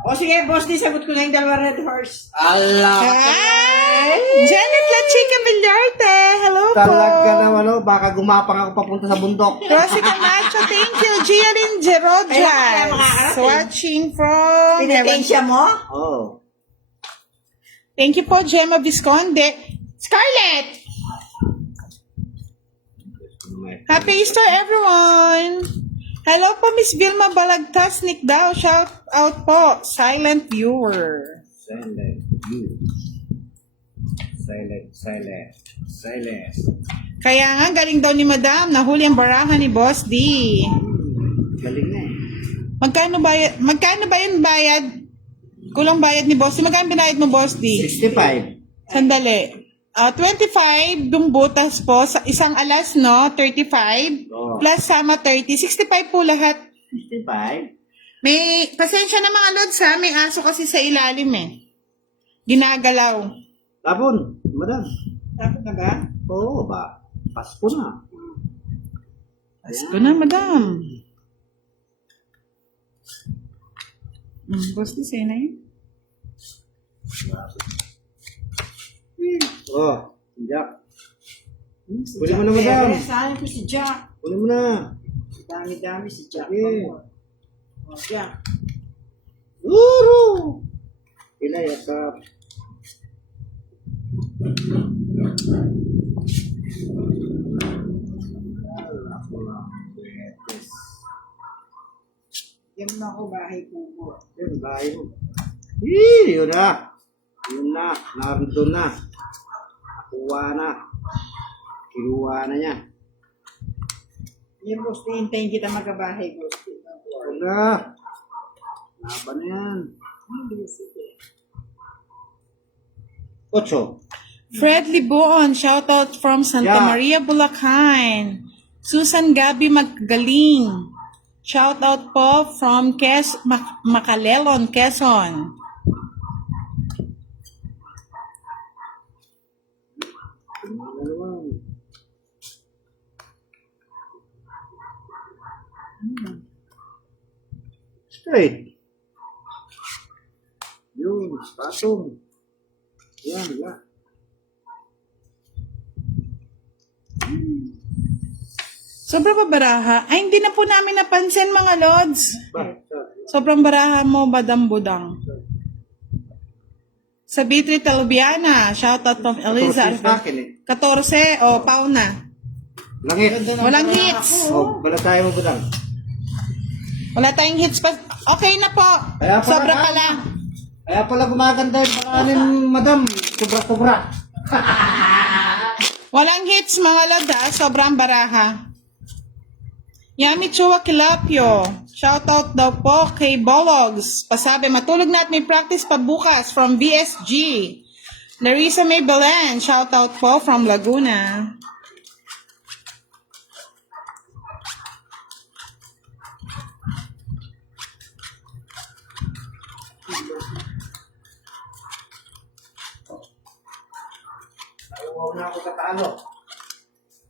O sige, boss, di sagot ko na yung dalawa red horse. Allah! Hi! Janet La Chica Villarte, hello po. Talaga naman, no? Baka gumapang ako papunta sa bundok. Rosy Camacho, thank you. Gialin Kaya Gerojas, makakarating. watching from Tinitensya mo? Oh. Thank you po, Gemma Visconde. Scarlett! Happy Easter, everyone! Hello po, Miss Vilma Balagtas, Nick Dao. Shout out po. Silent viewer. Silent. You. Silent. Silent. Silent. Kaya nga, galing daw ni Madam. Nahuli ang baraha ni Boss D. Galing na eh. Magkano ba yun bayad? Kulang bayad ni Boss D. Magkano binayad mo, Boss D? 65. Sandali. 25 dung butas po. Sa isang alas, no? 35. Oo. Plus sama 30. 65 po lahat. 65? May, pasensya na mga lods ha. May aso kasi sa ilalim eh. Ginagalaw. Tapon, madam. Dapat na ba? Oo ba? Pasko na. Asko na, madam. Boss, di sa'yo na yun. Oh, Jack. Si Huli Jack mo na, madam. Perez. Saan ko si Jack? Huli mo na. Dami-dami si Jack. Okay. O, Jack. Uro! Ilay at sa... Yan na ako, bahay kubo. Yun, bahay mo. Yun na. Yun na. Narito na. Nakuha na. Kinuha na niya. Yan, boss, hintayin kita magkabahay, boss. Huwag na. Laban na yan. Ocho. Fred Libuon, shoutout from Santa Yeah. Maria, Bulacan. Susan Gabi Maggaling. Shoutout po from Macalelon, Quezon. Ano naman? Straight. Yun, patong. Yan, yan. Sobrang babaraha. Ay, hindi na po namin napansin mga lods. Ba, Sobrang baraha mo, Badang Budang. Sa Bitri Talubiana, shoutout from Eliza. sa akin eh. 14, o Pauna. Langit. Walang hits. Oh, bala tayo mo budang. Wala tayong hits pa. Okay na po. Kaya pala Sobra ka- pala. Kaya pala gumaganda yung pangalan, madam. Sobra-sobra. Walang hits mga lods ha. Sobrang baraha. Yami Chua Kilapio. Shoutout daw po kay Bologs. Pasabi, matulog na at may practice pa bukas from BSG. Larissa May Belen. Shoutout po from Laguna. Huwag na ako katalo.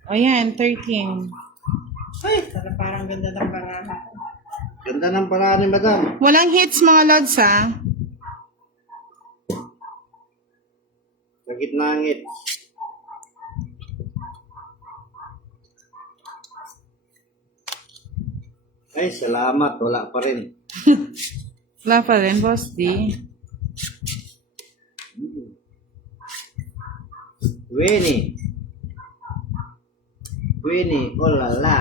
Ayan, 13. Ay, parang ganda ng baraha. Ganda ng paraan ni madam. Walang hits mga lods ha. Sa gitnangit. Ay, salamat. Wala pa rin. Wala pa rin, Boss D. Winnie. Winnie. Oh la la.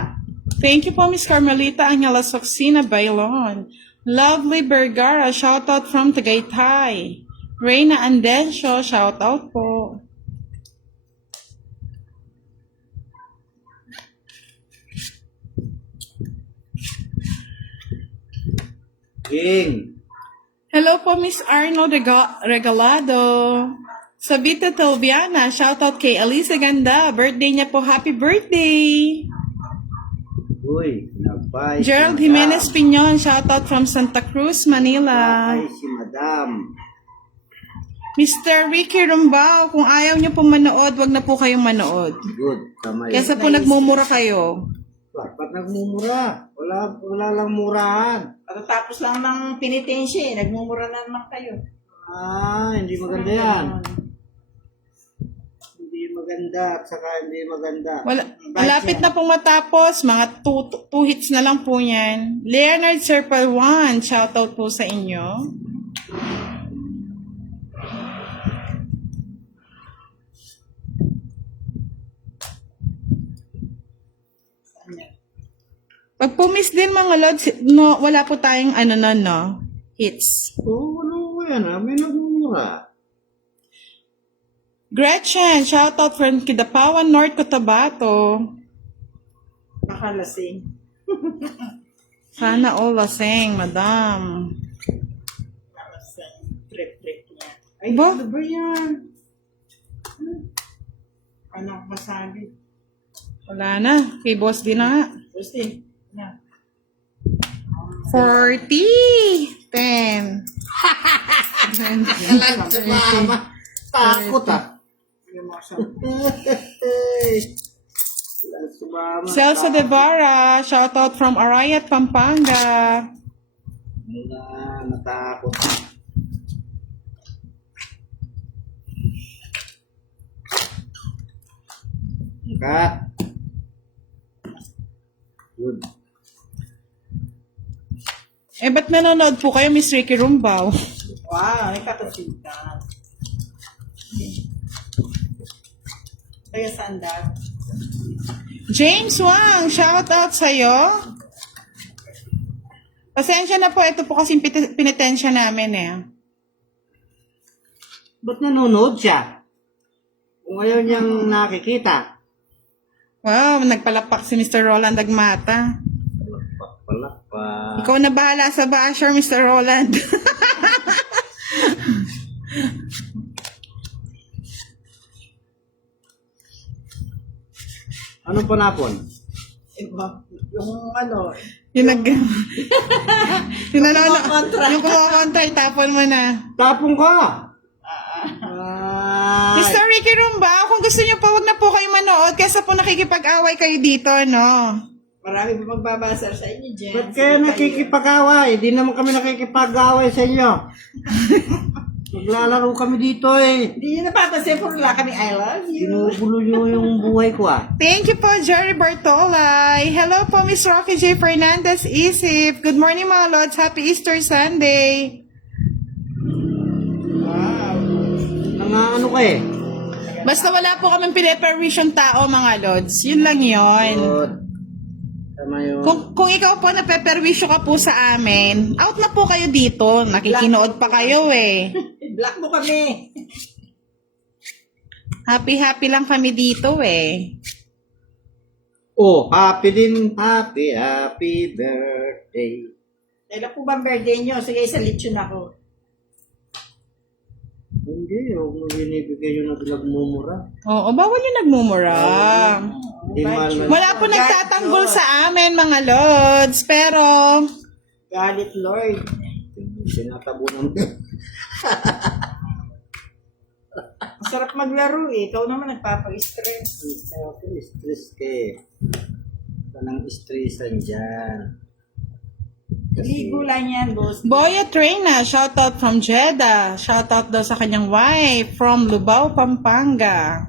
Thank you po, Miss Carmelita Angela Soxina Bailon. Lovely Bergara, shoutout from Tagaytay. Reyna Andencio, shoutout po. King. Hello po, Miss Arno Regalado. Sabita Telviana, shoutout kay Alisa Ganda. Birthday niya po, happy birthday. Uy, nabay. Gerald si Jimenez Madam. Piñon, shoutout from Santa Cruz, Manila. Nabay si Madam. Mr. Ricky Rumbao, kung ayaw niyo po manood, wag na po kayong manood. Good. Tama yun. Kesa po nagmumura kayo. Ba't nagmumura? Wala lang murahan. Patatapos lang ng penitensya eh. Nagmumura na naman kayo. Hindi maganda yan. Hindi maganda at saka hindi maganda. Malapit na pong matapos, mga two hits na lang po yan. Leonard Circle 1, shoutout po sa inyo. Pag pumiss din mga lods, no, wala po tayong hits. Oo, yan may nagmumura. Gretchen, shoutout from Kidapawan, North Cotabato. Makalasing. Sana all lasing, madam. Makalasing. Trip niya. Ay, Ba? ano ba yan? Ano ang masabi? Wala na, kay boss din na nga. Gusti. Na. 40, 10. Takot ah. Yung mga sabi. Celso De Vara, shoutout from Arayat, Pampanga. Natakot. Kat. Good. Ba't nanonood po kayo, Miss Ricky Rumbao? Wow, may katasitan. Kaya sandal. James Wang, shoutout sa'yo. Pasensya na po, ito po kasing pinitensya namin eh. Ba't nanonood siya? Kung ayaw niyang nakikita. Wow, nagpalapak si Mr. Roland Agmata. Palakpak. Ikaw na bahala sa basher, Mr. Roland. Anong panapon? Iba. Yung ano, Yung nag... yung kumakontra. yung kumakontra, itapon mo na. Tapong ka! Mr. Ricky Rumba, kung gusto niyo po, wag na po kayo manood kesa po nakikipag-away kayo dito, no? marami pa magbabasa sa inyo dyan. Ba't kayo nakikipag-away? Di naman kami nakikipag-away sa inyo. Maglalaro kami dito eh. Hindi nyo napapansin kung wala kami I love you. Ginugulo nyo yung buhay ko ah. Thank you po, Jerry Bartolay. Hello po, Miss Rocky J. Fernandez Isip. Good morning, mga lods. Happy Easter Sunday. Wow. Ano ka eh? Basta wala po kaming pinapermission tao, mga lods. Yun lang yun. Good. Tama yun. Kung ikaw po napeperwisyo ka po sa amin, out na po kayo dito. Nakikinood pa kayo eh. Block mo kami. Happy lang kami dito eh. Oh, happy din. Happy birthday. Kailan po ba ang birthday nyo? Sige, isa lechon ako. Hindi, huwag mo binibigay yun na pinagmumura. Oo, bawal yung nagmumura. Hindi mahal na. Wala po nagtatanggol sa amin, mga lods. Pero, Galit, Lord. Sinatabunan ko. Masarap maglaro eh. Ikaw naman nagpapag-stress. Stress ka eh. Walang stressan dyan. Ligo lang yan, boss. Boya Trina, shoutout from Jeddah. Shoutout daw sa kanyang wife from Lubao, Pampanga.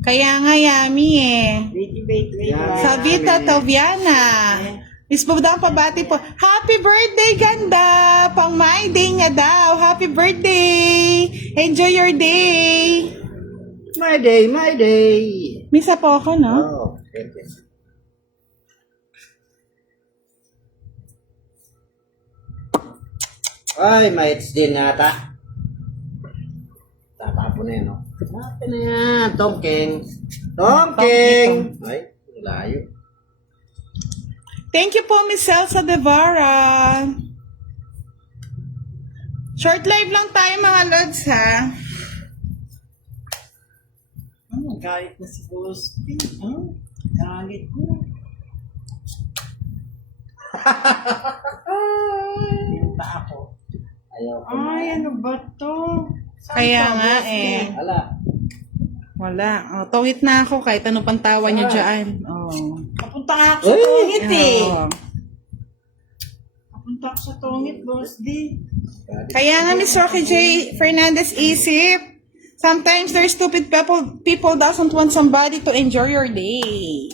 Kaya nga yummy eh. Wait. Yeah. Sa Vita Taviana. Miss Budang pabati po. Happy birthday, ganda! Pang my day niya daw. Happy birthday! Enjoy your day! My day. Misa po ako, no? Oh, okay. Ay, maits din nata. Tatapo na yan, no? Tatapo na yan. Tongking. Ay, layo. Thank you po, Miss Elsa Devara. Short live lang tayo mga lods ha. Galit na si Bosti. Galit mo. Pinta ako. Ayaw ko. Ay, ano ba to? Saan Kaya ka, nga Bosti? eh. Wala. Wala. Oh, tungit na ako kahit ano pang tawa nyo dyan. Oh. Papunta nga ako sa tungit eh. Oh. Papunta ako sa tungit, Bosti. Kaya nga Miss Rocky J. Fernandez isip. Sometimes there's stupid people doesn't want somebody to enjoy your day.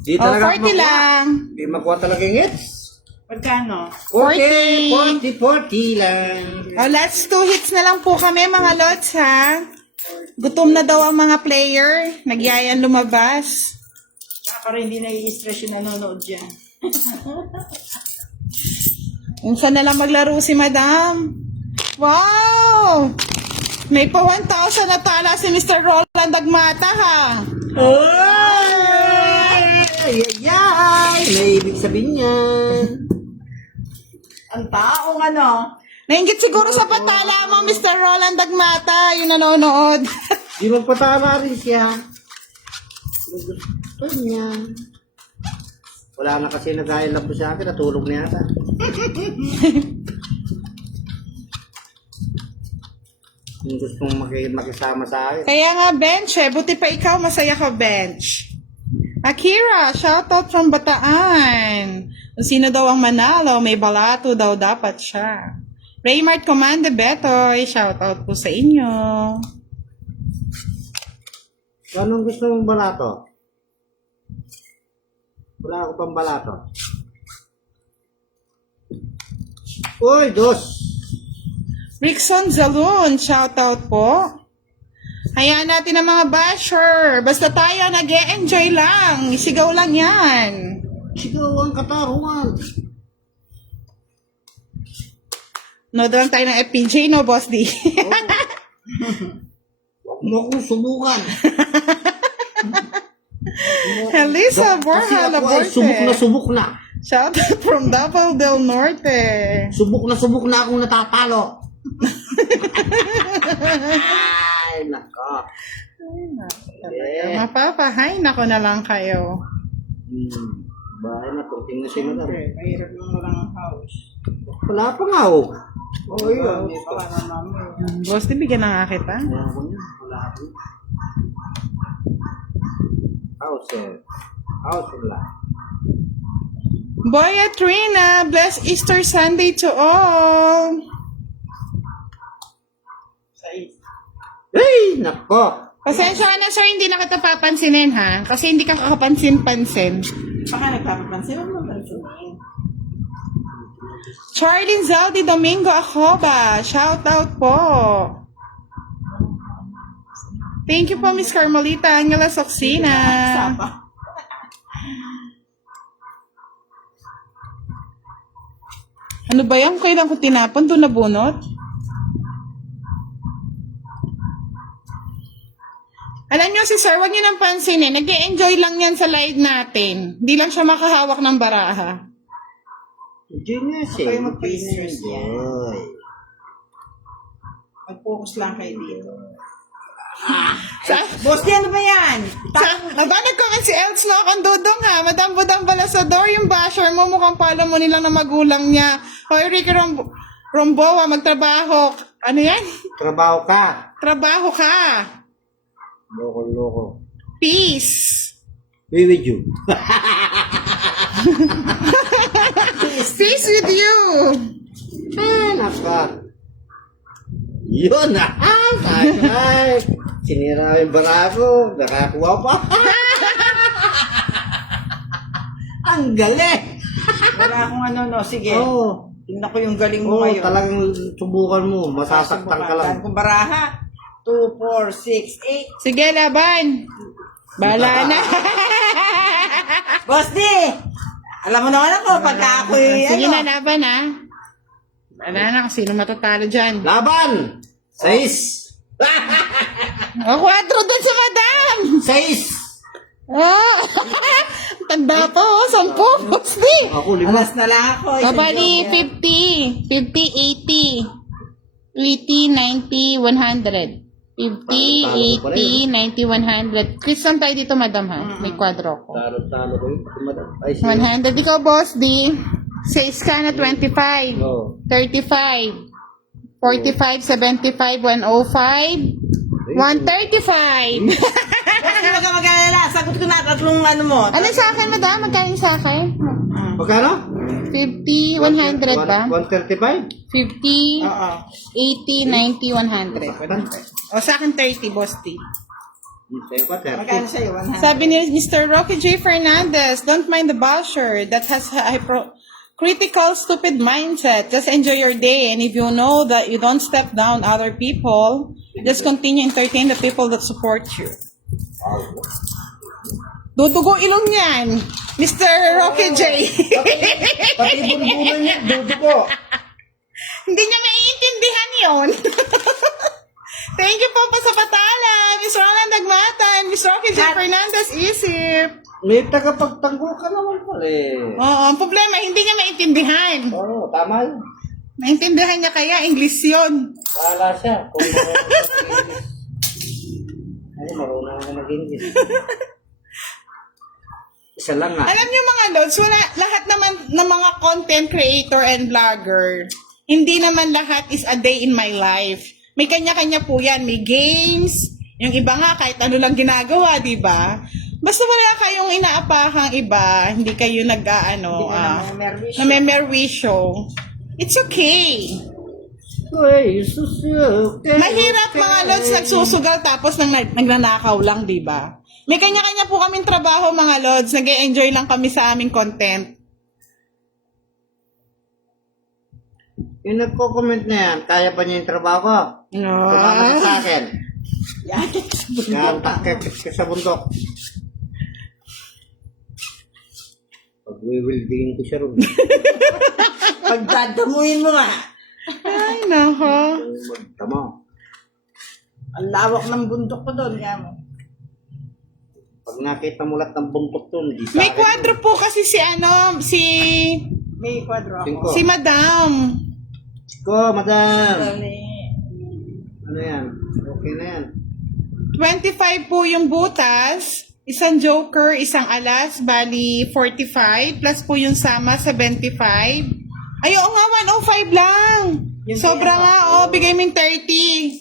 Di Oh, talaga 40 lang. Di makuha talaga yung hits. Pagkano? 40 lang. Oh, last 2 hits na lang po kami mga lods ha. Gutom na daw ang mga player. Nagyayan lumabas. Saka para hindi nai-stress yung nanonood dyan. Minsan na lang maglaro si Madam. Wow! May pa 1,000 na tala si Mr. Roland Dagmata ha. Ay! May ibig sabihin yan. Ang taong ano, Nainggit siguro sa patala mo, Mr. Roland Dagmata, yung nanonood. Di magpatama rin siya. Gusto niya. Wala na kasi nag-aayal po sa akin. Natulog na yata. Yung gustong makisama sa akin. Kaya nga, Bench, eh. Buti pa ikaw, masaya ka, Bench. Akira, shoutout from Bataan. Kung sino daw ang manalo, may balato daw dapat siya. Raymart Comande Betoy, shoutout po sa inyo. Anong gusto mong balato? Wala ako pang balato. Uy, dos! Rickson Zalun, shoutout po. Hayaan natin ang mga basher. Basta tayo nag-e-enjoy lang. Isigaw lang yan. Sigaw ang katarungan. Nood lang tayo ng FPJ, no, Boss D? Huwag mo akong subukan. Elisa Borja Laborte. Subok na. Shoutout from Davao del Norte. Subok na akong natatalo. Ay, nako. Mapapahay na ko na lang kayo. Bahay na po. Tingnan sila na. mahirap lang lang ang house. Wala pa nga oh. Oo, yun. Hindi pa ka naman. Boss D, bigyan na nga kita. Wala ko na. Wala ko. House eh. House wala. Boy Trina, blessed Easter Sunday to all. Ay, nako. Pasensya ka na, sir, hindi na kita papansinin, ha? Kasi hindi ka kakapansin-pansin. Baka nagpapapansin. Huwag mo pansinin. Charlene Zaldi Domingo Acoba, shout out po. Thank you po, Miss Carmelita Angela Soxina. Sapa. Ano ba yan? Kailan ko tinapon? Doon nabunot? Alam nyo si sir, huwag nyo nang pansinin. Nag-e-enjoy lang yan sa live natin. Hindi lang siya makahawak ng baraha. Genius Ako eh. yung mag-pastors yan. Boy. Mag-focus lang kayo dito. Sa, Boss, di ano ba yan? aba, nag-comment si Elts no akong dudong ha. Madam Budang Balasador, yung basher mo, mukhang pala mo nilang na magulang niya. Hoy, Ricky Romboa, magtrabaho. Ano yan? Trabaho ka. Trabaho ka. Loko. Peace. We with you. Peace with you. Ay, naka. Yun na. Ay, sinira yung barako. Nakakuha pa. Ang galing. Wala akong ano, no. Sige. Oo. Tingnan ko yung galing mo Oo, ngayon. talagang subukan mo. Masasaktan ka lang. Kung baraha. 2, 4, 6, 8. Sige, laban. Bala na. Boss D! Alam mo naman ako, pagka ako Sige na, laban ha. Wala na kung sino matatalo dyan. Laban! 6! O, 4 doon sa madam. 6! Oh, tanda po. 10, Boss D. Ako, 5. Alas na lang ako. O, bali, 50. 50, 80. 80, 90, 100. 50, 80, 90, 100. Christian tayo dito, madam, ha? May kwadro ko. Talo ko yun. Madam. Ay, 100. Ikaw, Boss D. 6 ka na 25. Oo. 35. 45, 75, 105. 135. Hindi ka mag-alala. Sagot ko na tatlong ano mo. Ano sa akin, madam? Magkain sa akin? Magkano? 50, 100 ba? 135? 50, Oo. 80, 90, 100. O sa akin 30, Boss D. Sa'yo pa, Magkano 30. sa'yo? 100. Sabi ni Mr. Rocky J. Fernandez, don't mind the basher that has a critical, stupid mindset. Just enjoy your day. And if you know that you don't step down other people, just continue entertain the people that support you. Dudugo ilong yan, Mr. Rocky J. Pati bunbunan niya, dudugo. Hindi niya maiintindihan yon. Thank you po sa patala, Miss Roland Dagmata and Miss Rocky J. Fernandez Isip. May tagapagtanggol ka naman pala eh. Oo, ang problema, hindi niya maintindihan. Oo, tama yun. Maintindihan niya kaya, English yun. Bahala siya. Kung marunong ako mag-English. Isa lang nga. Alam niyo mga lods, wala, lahat naman ng mga content creator and vlogger, hindi naman lahat is a day in my life. May kanya-kanya po yan. May games, yung iba nga kahit ano lang ginagawa, di ba? Basta wala kayong inaapahang iba, hindi kayo namemerwisyo. It's okay. Uy, susuke. Mahirap mga lods nagsusugal tapos nagnanakaw lang, di ba? May kanya-kanya po kaming trabaho mga lods, nag-enjoy lang kami sa aming content. Yung nagko-comment na yan, kaya pa niya yung trabaho ko. Sumama ka sa akin. Yan, takip ka sa bundok. Pag-wieldingin ko siya ron. Pagdadamuhin mo nga. Ay, nako. Magtama. Ang lawak ng bundok ko doon. Yan mo. Pag nakita mo lahat ng buntot doon, di sa May akin. kwadro po kasi si May kwadro Cinco. ako. si Madam. Ko, madam. Dali. Ano yan? Okay na yan. 25 po yung butas, isang joker, isang alas, bali 45, plus po yung sama, 75. Ay, oo nga, 105 lang. Yun Sobra din, nga, bigay mo yung 30.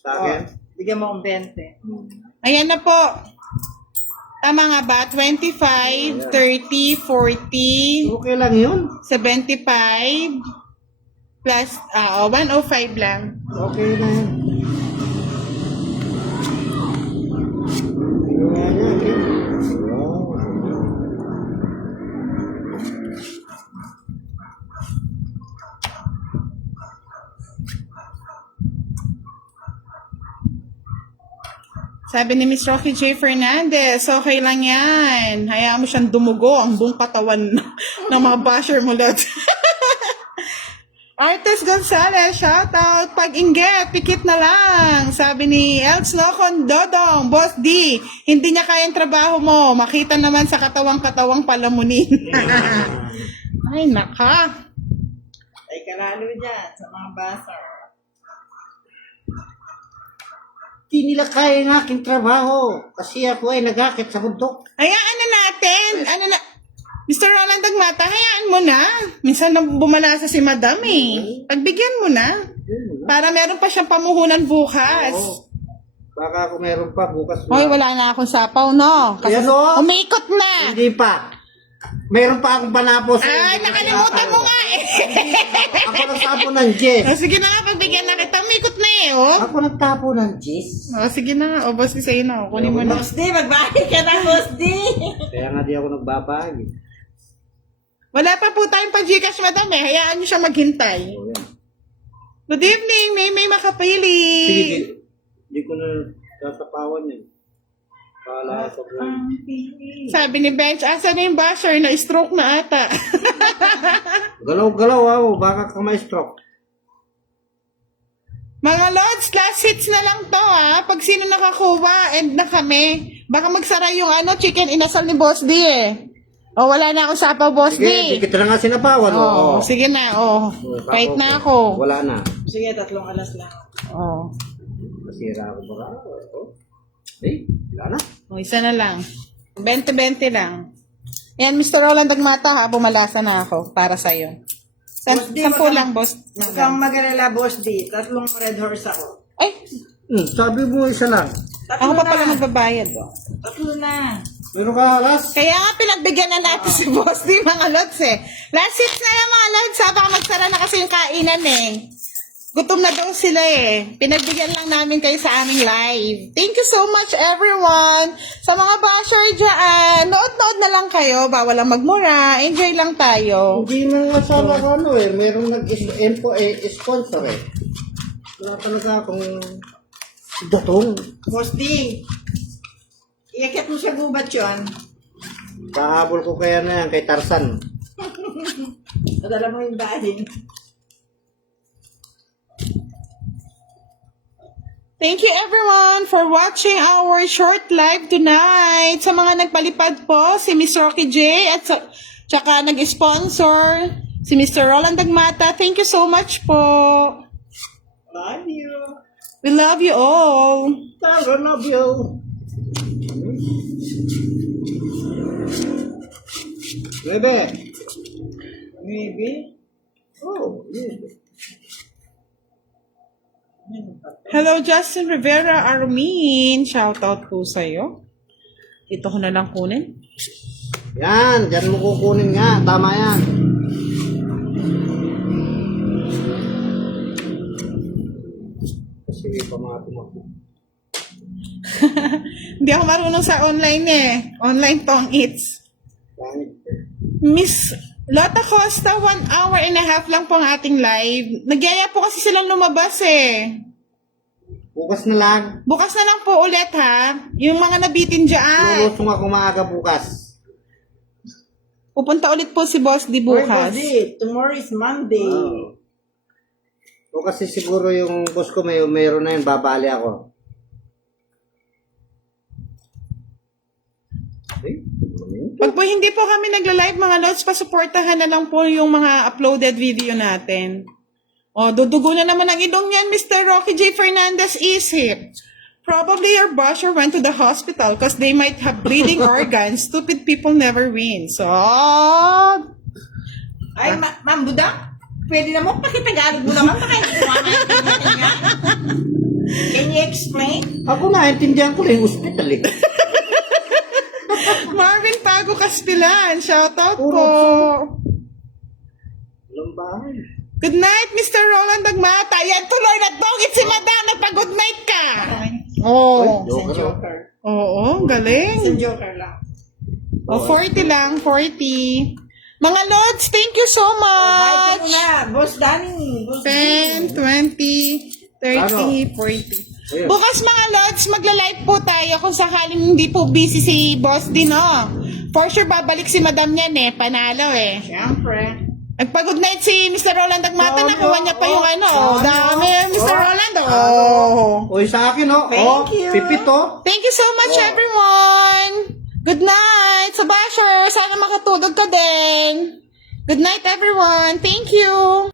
Sa akin? Bigyan mo akong 20. Ayan na po. Tama nga ba? 25, 30, 40, Okay lang yun. 75, plus, 105 lang. Okay na yan. Ginawa niya, okay. Wow. Sabi ni Miss Rocky J. Fernandez, okay lang yan. Hayaan mo siyang dumugo ang buong katawan ng mga basher mo, Lods. Artist Gonzalez, shoutout. Pag-inget, pikit na lang. Sabi ni Elts Nocon Dodong, Boss D, hindi niya kayang trabaho mo. Makita naman sa katawang-katawang palamunin. Ay, naka. Ay, kalalo dyan sa mga basar. Hindi nila kaya ng aking trabaho. Kasi ako ay nag-akit sa bundok. Hayaan na natin. Mr. Roland Dagmata, hayaan mo na. Minsan na bumalasa si Madam eh. Pagbigyan mo na. Para meron pa siyang pamuhunan bukas. Oo. Baka ako meron pa bukas. Hoy, wala na akong sapaw, no? Kasi Ayan, oh. umiikot na. Hindi pa. Meron pa akong panapos. Ay, nakalimutan mo nga eh. Ako nagtapo ng Jess. Sige na nga, pagbigyan na kita. Umiikot na eh, oh. Ako nagtapo ng Jess. Sige na nga. O, boss, sa'yo na. Kunin mo na. Boss D, magbahit ka na, Boss D. Kaya nga di ako nagbabahagi. Wala pa po tayong pa-Gcash, Madam eh. Hayaan niyo siya maghintay. O yan. Good evening, May Makapili. Sige, di ko na sasapawan yan. Kala sa buhay. Sabi ni Bench, asa na yung basher na stroke na ata. Galaw-galaw ako, baka ka ma-stroke. Mga Lods, last hits na lang to Pag sino nakakuha, end na kami. Baka magsara yung chicken inasal ni Boss D eh. Oh, wala na ako sapaw, Boss Sige, D. di kita na nga sinapawan. Oh, sige na, oh. Fight na ako. Wala na. Sige, 3 alas lang. Oh. Masira ako ba? Wala na. Oh, isa na lang. 20-20 lang. Ayan, Mr. Roland Dagmata, ha, bumalasa na ako para sa'yo. Boss D, 10 lang, Boss. Huwag kang mag-alala, Boss D. 3 red horse ako. Ay, Sabi mo isa lang. 3 ako pa na. pala magbabayad. Oh. 3 na. Meron ka alas? Kaya nga pinagbigyan na natin si Boss D, mga lods eh. Last 6 na yan, mga lods, ha, baka magsara na kasi yung kainan eh. Gutom na daw sila eh. Pinagbigyan lang namin kayo sa aming live. Thank you so much everyone. Sa mga basher dyan, nood-nood na lang kayo. Bawal lang magmura. Enjoy lang tayo. Hindi na nga sana ano eh. Merong sponsor eh. Wala talaga akong datong. Boss D. Iakit mo sa gubat yun. Kahabol ko kaya na yan kay Tarzan. Madala mo yung bahin. Thank you everyone for watching our short live tonight. Sa mga nagpalipad po, si Miss Rocky J at tsaka nag-sponsor si Mr. Roland Dagmata. Thank you so much po. Love you. We love you all. I love you. Bebe. Maybe. Oh, yeah. Hello, Justin Rivera Armin. Shoutout po sa'yo. Ito ko na lang kunin. Yan, dyan mo kukunin nga. Tama yan. Sige, pamato mo. Hindi ako marunong sa online eh. Online tong eats. Pangit. Miss Lotta Costa, 1 hour and a half lang po ang ating live. Nagyaya po kasi silang lumabas eh. Bukas na lang. Bukas na lang po ulit ha. Yung mga nabitin dyan. Lulusong ako maaga bukas. Pupunta ulit po si Boss D Boss bukas. D, tomorrow is Monday. Wow. O kasi siguro yung boss ko mayroon na yun, babali ako. Pag po hindi po kami nagla-live mga lods, pasuportahan na lang po yung mga uploaded video natin. O, dudugo na naman ang idong yan, Mr. Rocky J. Fernandez Isip. Probably your basher went to the hospital because they might have bleeding organs. Stupid people never win. So, Ay, Ma'am Budak, pwede na mo pakitagalog mo naman. Baka hindi ko maintindihan niya. Can you explain? Ako naintindihan ko lang yung hospital eh. Marvin Tago Caspilan, shoutout po. Walang bahay. Good night, Mr. Roland Dagmata. Yan tuloy na dogit si Madam. Nagpa-good night ka. Oo. Isang joker. Oo, galing. Isang joker lang. O, 40 lang, 40. Mga Lods, thank you so Bye much. na, Boss Danny. Boss 10, 20, 30, 40. Ayun. Bukas mga Lods, magla-live po tayo kung sakaling hindi po busy si Boss D, no? For sure, babalik si Madam yan eh. Panalo eh. Siyempre. Nagpa-good night si Mr. Roland Dagmata. Oo, Nakuha niya pa yung ano. oo, Dami, Mr. oo. Roland. Oh. Uy, sa akin oh. Thank you. Pipit oh. Thank you so much, everyone. Good night. Sa Basher, sana makatulog ka din. Good night, everyone. Thank you.